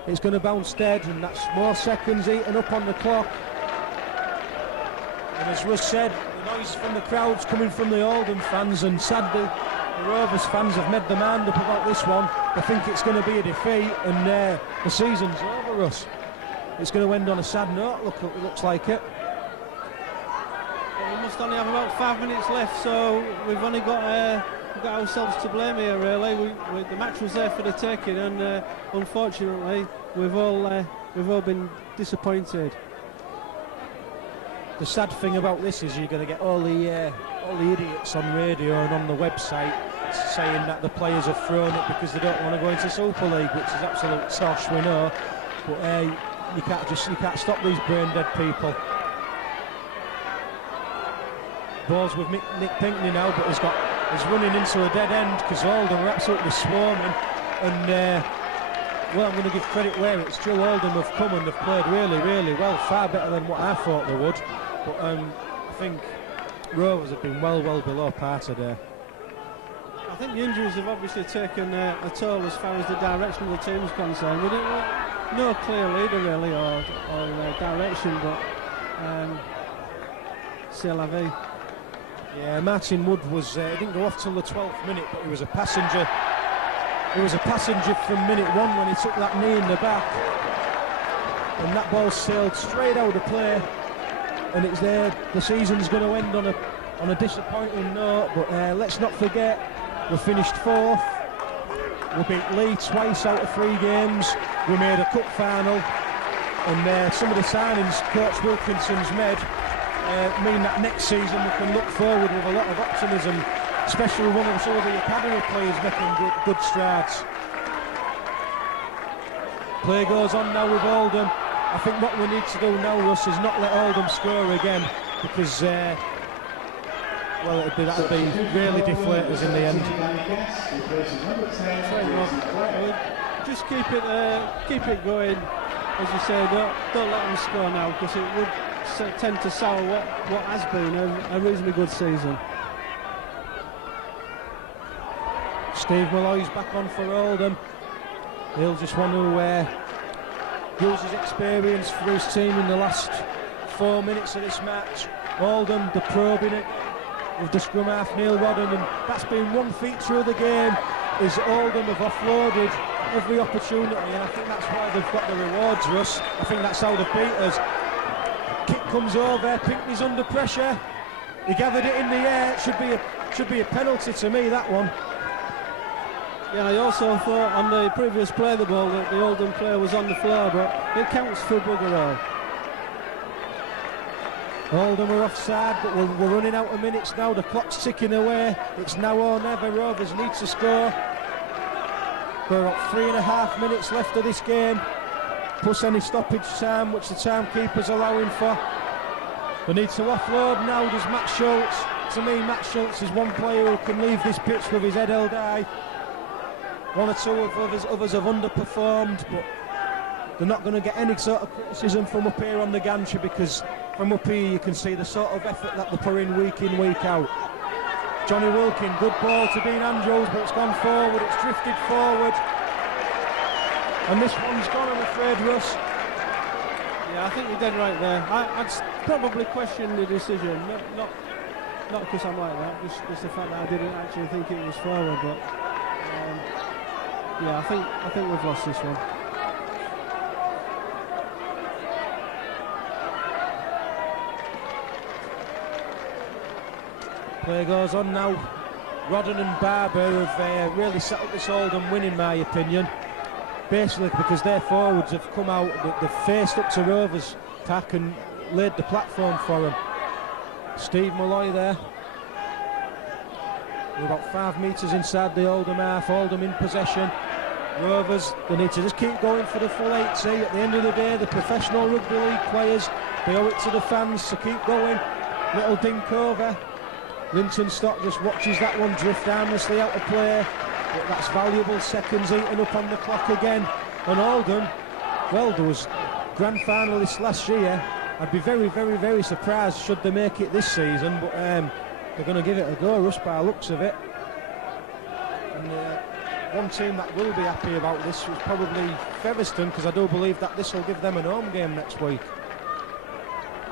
It's going to bounce dead, and that's more seconds eaten up on the clock. And as Russ said, the noise from the crowd's coming from the Oldham fans, and sadly, the Rovers fans have made their mind up about this one. They think it's going to be a defeat, and the season's over, Russ. It's going to end on a sad note. It looks like it. Well, we must only have about 5 minutes left, so we've only got ourselves to blame here, really. The match was there for the taking, and unfortunately, we've all been disappointed. The sad thing about this is you're going to get all the idiots on radio and on the website saying that the players have thrown it because they don't want to go into Super League, which is absolute tosh, we know. But you can't stop these brain dead people. Ball's with Nick Pinkney now, but he's running into a dead end because Oldham are absolutely swarming. And well, I'm going to give credit where it's due. Oldham have come and have played really, really well, far better than what I thought they would. But I think Rovers have been well below par today. I think the injuries have obviously taken a toll as far as the direction of the team is concerned. We don't no clear leader really or direction, but c'est la vie. Yeah, Martin Wood was he didn't go off till the 12th minute, but he was a passenger. He was a passenger from minute 1 when he took that knee in the back, and that ball sailed straight out of play. And it's there. The season's going to end on a disappointing note, but let's not forget we finished 4th. We beat Lee twice out of 3 games. We made a cup final, and some of the signings Coach Wilkinson's made mean that next season we can look forward with a lot of optimism, especially some of the academy players making good strides. Play goes on now with Oldham. I think what we need to do now, Russ, is not let Oldham score again, because well, that'd be really deflate us in the end. Just keep it going, as you say. Don't let them score now, because it would tend to sour what has been a reasonably good season. Steve Malloy's back on for Oldham. He'll just want to use his experience for his team in the last 4 minutes of this match. Oldham, the probing it with the scrum half Neil Rodden, and that's been one feature of the game, is Oldham have offloaded every opportunity, and I think that's why they've got the rewards, Russ. I think that's how they beat us. Kick comes over, Pinkney's under pressure, he gathered it in the air. It should be a penalty to me, that one. Yeah, I also thought on the previous play the ball that the Oldham player was on the floor, but it counts for bugger all. Oldham are offside, but we're running out of minutes now. The clock's ticking away. It's now or never. Rovers need to score. We're at 3.5 minutes left of this game, plus any stoppage time, which the timekeeper's allowing for. We need to offload now. There's Matt Schultz. To me, Matt Schultz is one player who can leave this pitch with his head held high. One or two of others have underperformed, but they're not going to get any sort of criticism from up here on the gantry, because from up here you can see the sort of effort that they put in, week out. Johnny Wilkin, good ball to Dean Andrews, but it's gone forward, it's drifted forward. And this one's gone, I'm afraid, Russ. Yeah, I think you're dead right there. I'd probably question the decision, not because I'm like that, just the fact that I didn't actually think it was forward, but yeah, I think we've lost this one. Play goes on now. Rodden and Barber have really set up this Oldham win, in my opinion. Basically because their forwards have come out, they've faced up to Rovers' pack and laid the platform for them. Steve Malloy there. We're about 5 metres inside the Oldham half. Oldham in possession. Rovers, they need to just keep going for the full 80. At the end of the day, the professional rugby league players, they owe it to the fans to keep going. Little dink over. Linton Stott just watches that one drift harmlessly out of play, but that's valuable seconds eaten up on the clock again. And Oldham, well, there was grand finalists last year. I'd be very, very, very surprised should they make it this season, but they're going to give it a go, Russ, by the looks of it. And one team that will be happy about this was probably Featherstone, because I do believe that this will give them an home game next week.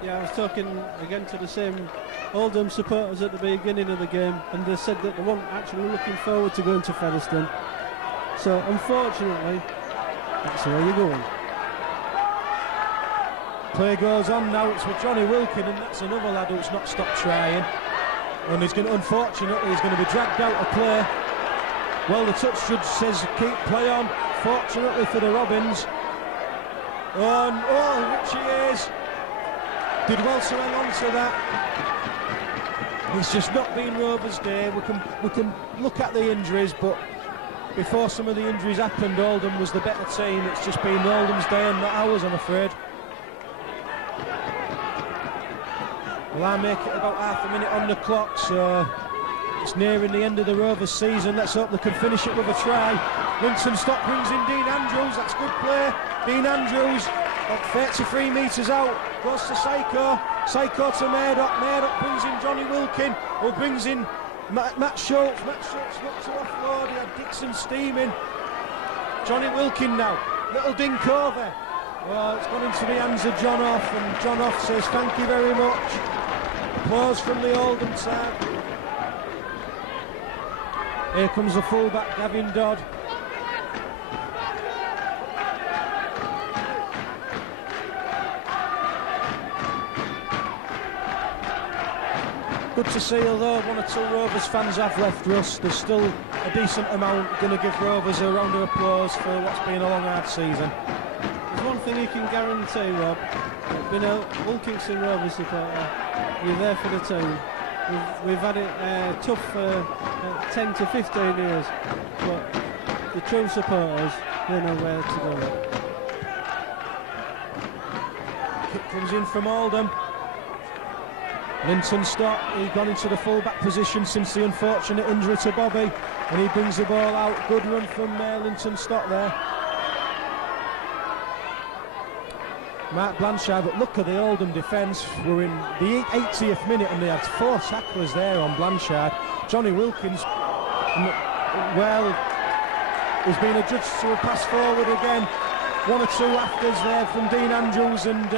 Yeah, I was talking again to the same Oldham supporters at the beginning of the game, and they said that they weren't actually looking forward to going to Featherstone. So unfortunately, that's where you're going. Play goes on now. It's with Johnny Wilkin, and that's another lad who's not stopped trying. And unfortunately, he's going to be dragged out of play. Well, the touch judge says keep play on. Fortunately for the Robins. And Richie Hayes did well to hang on to that. It's just not been Rovers' day. We can look at the injuries, but before some of the injuries happened, Oldham was the better team. It's just been Oldham's day and not ours, I'm afraid. Well, I make it about half a minute on the clock, so it's nearing the end of the Rovers season. Let's hope they can finish it with a try. Linton Stott brings in Dean Andrews. That's good play. Dean Andrews, about 33 metres out, goes to Psycho. Psycho to Murdoch. Murdoch brings in Johnny Wilkin, who brings in Matt Schultz. Matt Schultz looks to offload. He had Dixon steaming. Johnny Wilkin now. Little dink over. Well, it's gone into the hands of John Off, and John Off says thank you very much. Applause from the Oldham side. Here comes the fullback, Gavin Dodd. Good to see, although one or two Rovers fans have left, Russ, there's still a decent amount going to give Rovers a round of applause for what's been a long, hard season. There's one thing you can guarantee, Rob. Being a Hull Kingston Rovers supporter, you're there for the team. We've had it tough for 10 to 15 years, but the true supporters, they know where to go. Kick comes in from Oldham. Linton Stott, he's gone into the full-back position since the unfortunate injury to Bobby, and he brings the ball out. Good run from Linton Stott there. Mark Blanchard, but look at the Oldham defence. We're in the 80th minute and they had 4 tacklers there on Blanchard. Johnny Wilkins, well, he's been adjudged to a pass forward again. 1 or 2 afters there from Dean Andrews and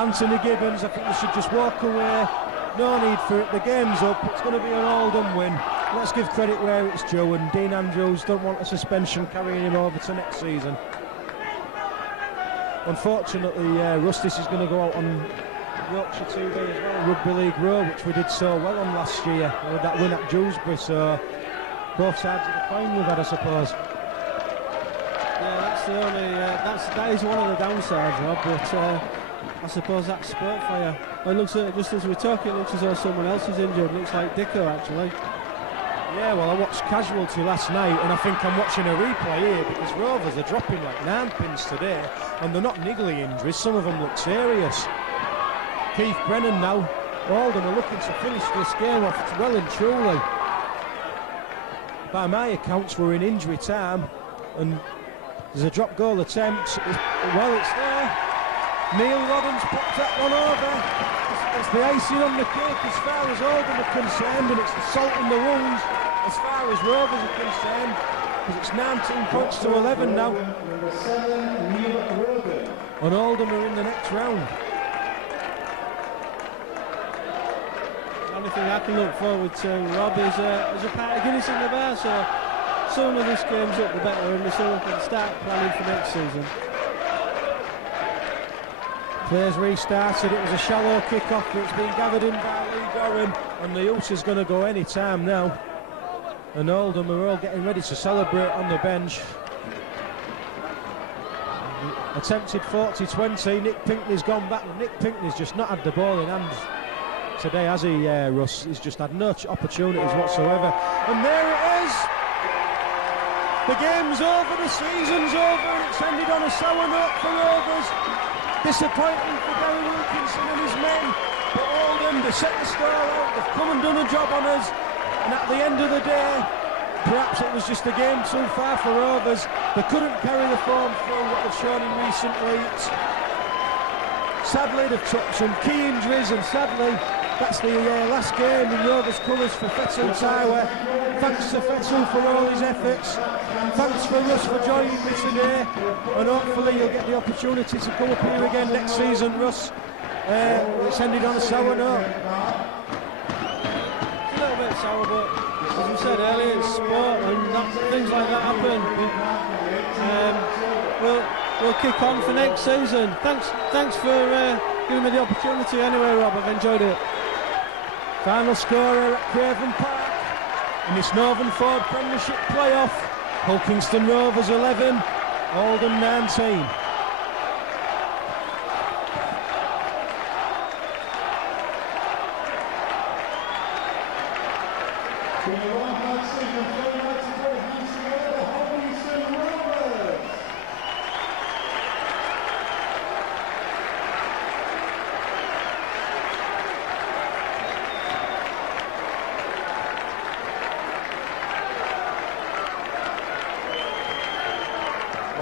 Anthony Gibbons. I think they should just walk away. No need for it. The game's up. It's going to be an Oldham win. Let's give credit where it's due, and Dean Andrews don't want a suspension carrying him over to next season. Unfortunately, Rustis is going to go out on Yorkshire TV as well, Rugby League Row, which we did so well on last year with that win at Dewsbury. So both sides of the coin we've had, I suppose. Yeah, that's the only. That is one of the downsides, Rob. But I suppose that's sport for you. It looks just as we're talking, it looks as though someone else is injured. It looks like Dicko actually. Yeah, well, I watched Casualty last night, and I think I'm watching a replay here because Rovers are dropping like 9 pins today, and they're not niggly injuries. Some of them look serious. Keith Brennan now. Oldham are looking to finish this game off well and truly. By my accounts, we're in injury time, and there's a drop goal attempt. Well, it's there. Neil Rodden's popped that one over. It's the icing on the cake as far as Oldham are concerned, and it's the salt in the wounds as far as Rovers are concerned, because it's 19 points to 11 now. And Oldham are in the next round. The only thing I can look forward to, Rob, is a pint of Guinness in the bar. So sooner this game's up, the better, and the sooner we can start planning for next season. Players restarted. It was a shallow kick-off, but it's been gathered in by Lee Gorham, and the use is going to go any time now. And Oldham are all getting ready to celebrate on the bench. Attempted 40-20. Nick Pinkney's gone back. Nick Pinkney's just not had the ball in hand today, has he, Russ? He's just had no opportunities whatsoever. And there it is. The game's over. The season's over. It's ended on a sour note for Rovers. Disappointing for Gary Wilkinson and his men, but Oldham, they set the score out, they've come and done a job on us, and at the end of the day, perhaps it was just a game too far for Rovers. They couldn't carry the form through what they've shown in recent weeks. Sadly, they've took some key injuries, and sadly, that's the last game in Rovers colours for Fetul Taiwa. Thanks to Fetul for all his efforts. Thanks for Russ for joining me today, and hopefully you'll get the opportunity to come up here again next season, Russ. It's ended on a sour note. It's a little bit sour, but as we said earlier, it's sport, and things like that happen. We'll kick on for next season. Thanks for giving me the opportunity anyway, Rob. I've enjoyed it. Final scorer at Craven Park in this Northern Ford Premiership playoff. Hulkingston Rovers 11, Oldham 19.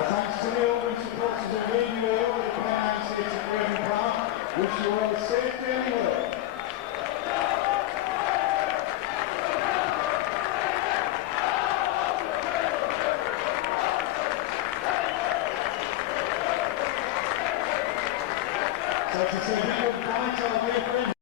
Thanks to the Oldham supporters of leading the over the penalty here to Craven Park. Wish you all safety and well. So to say goodbye to our dear friends.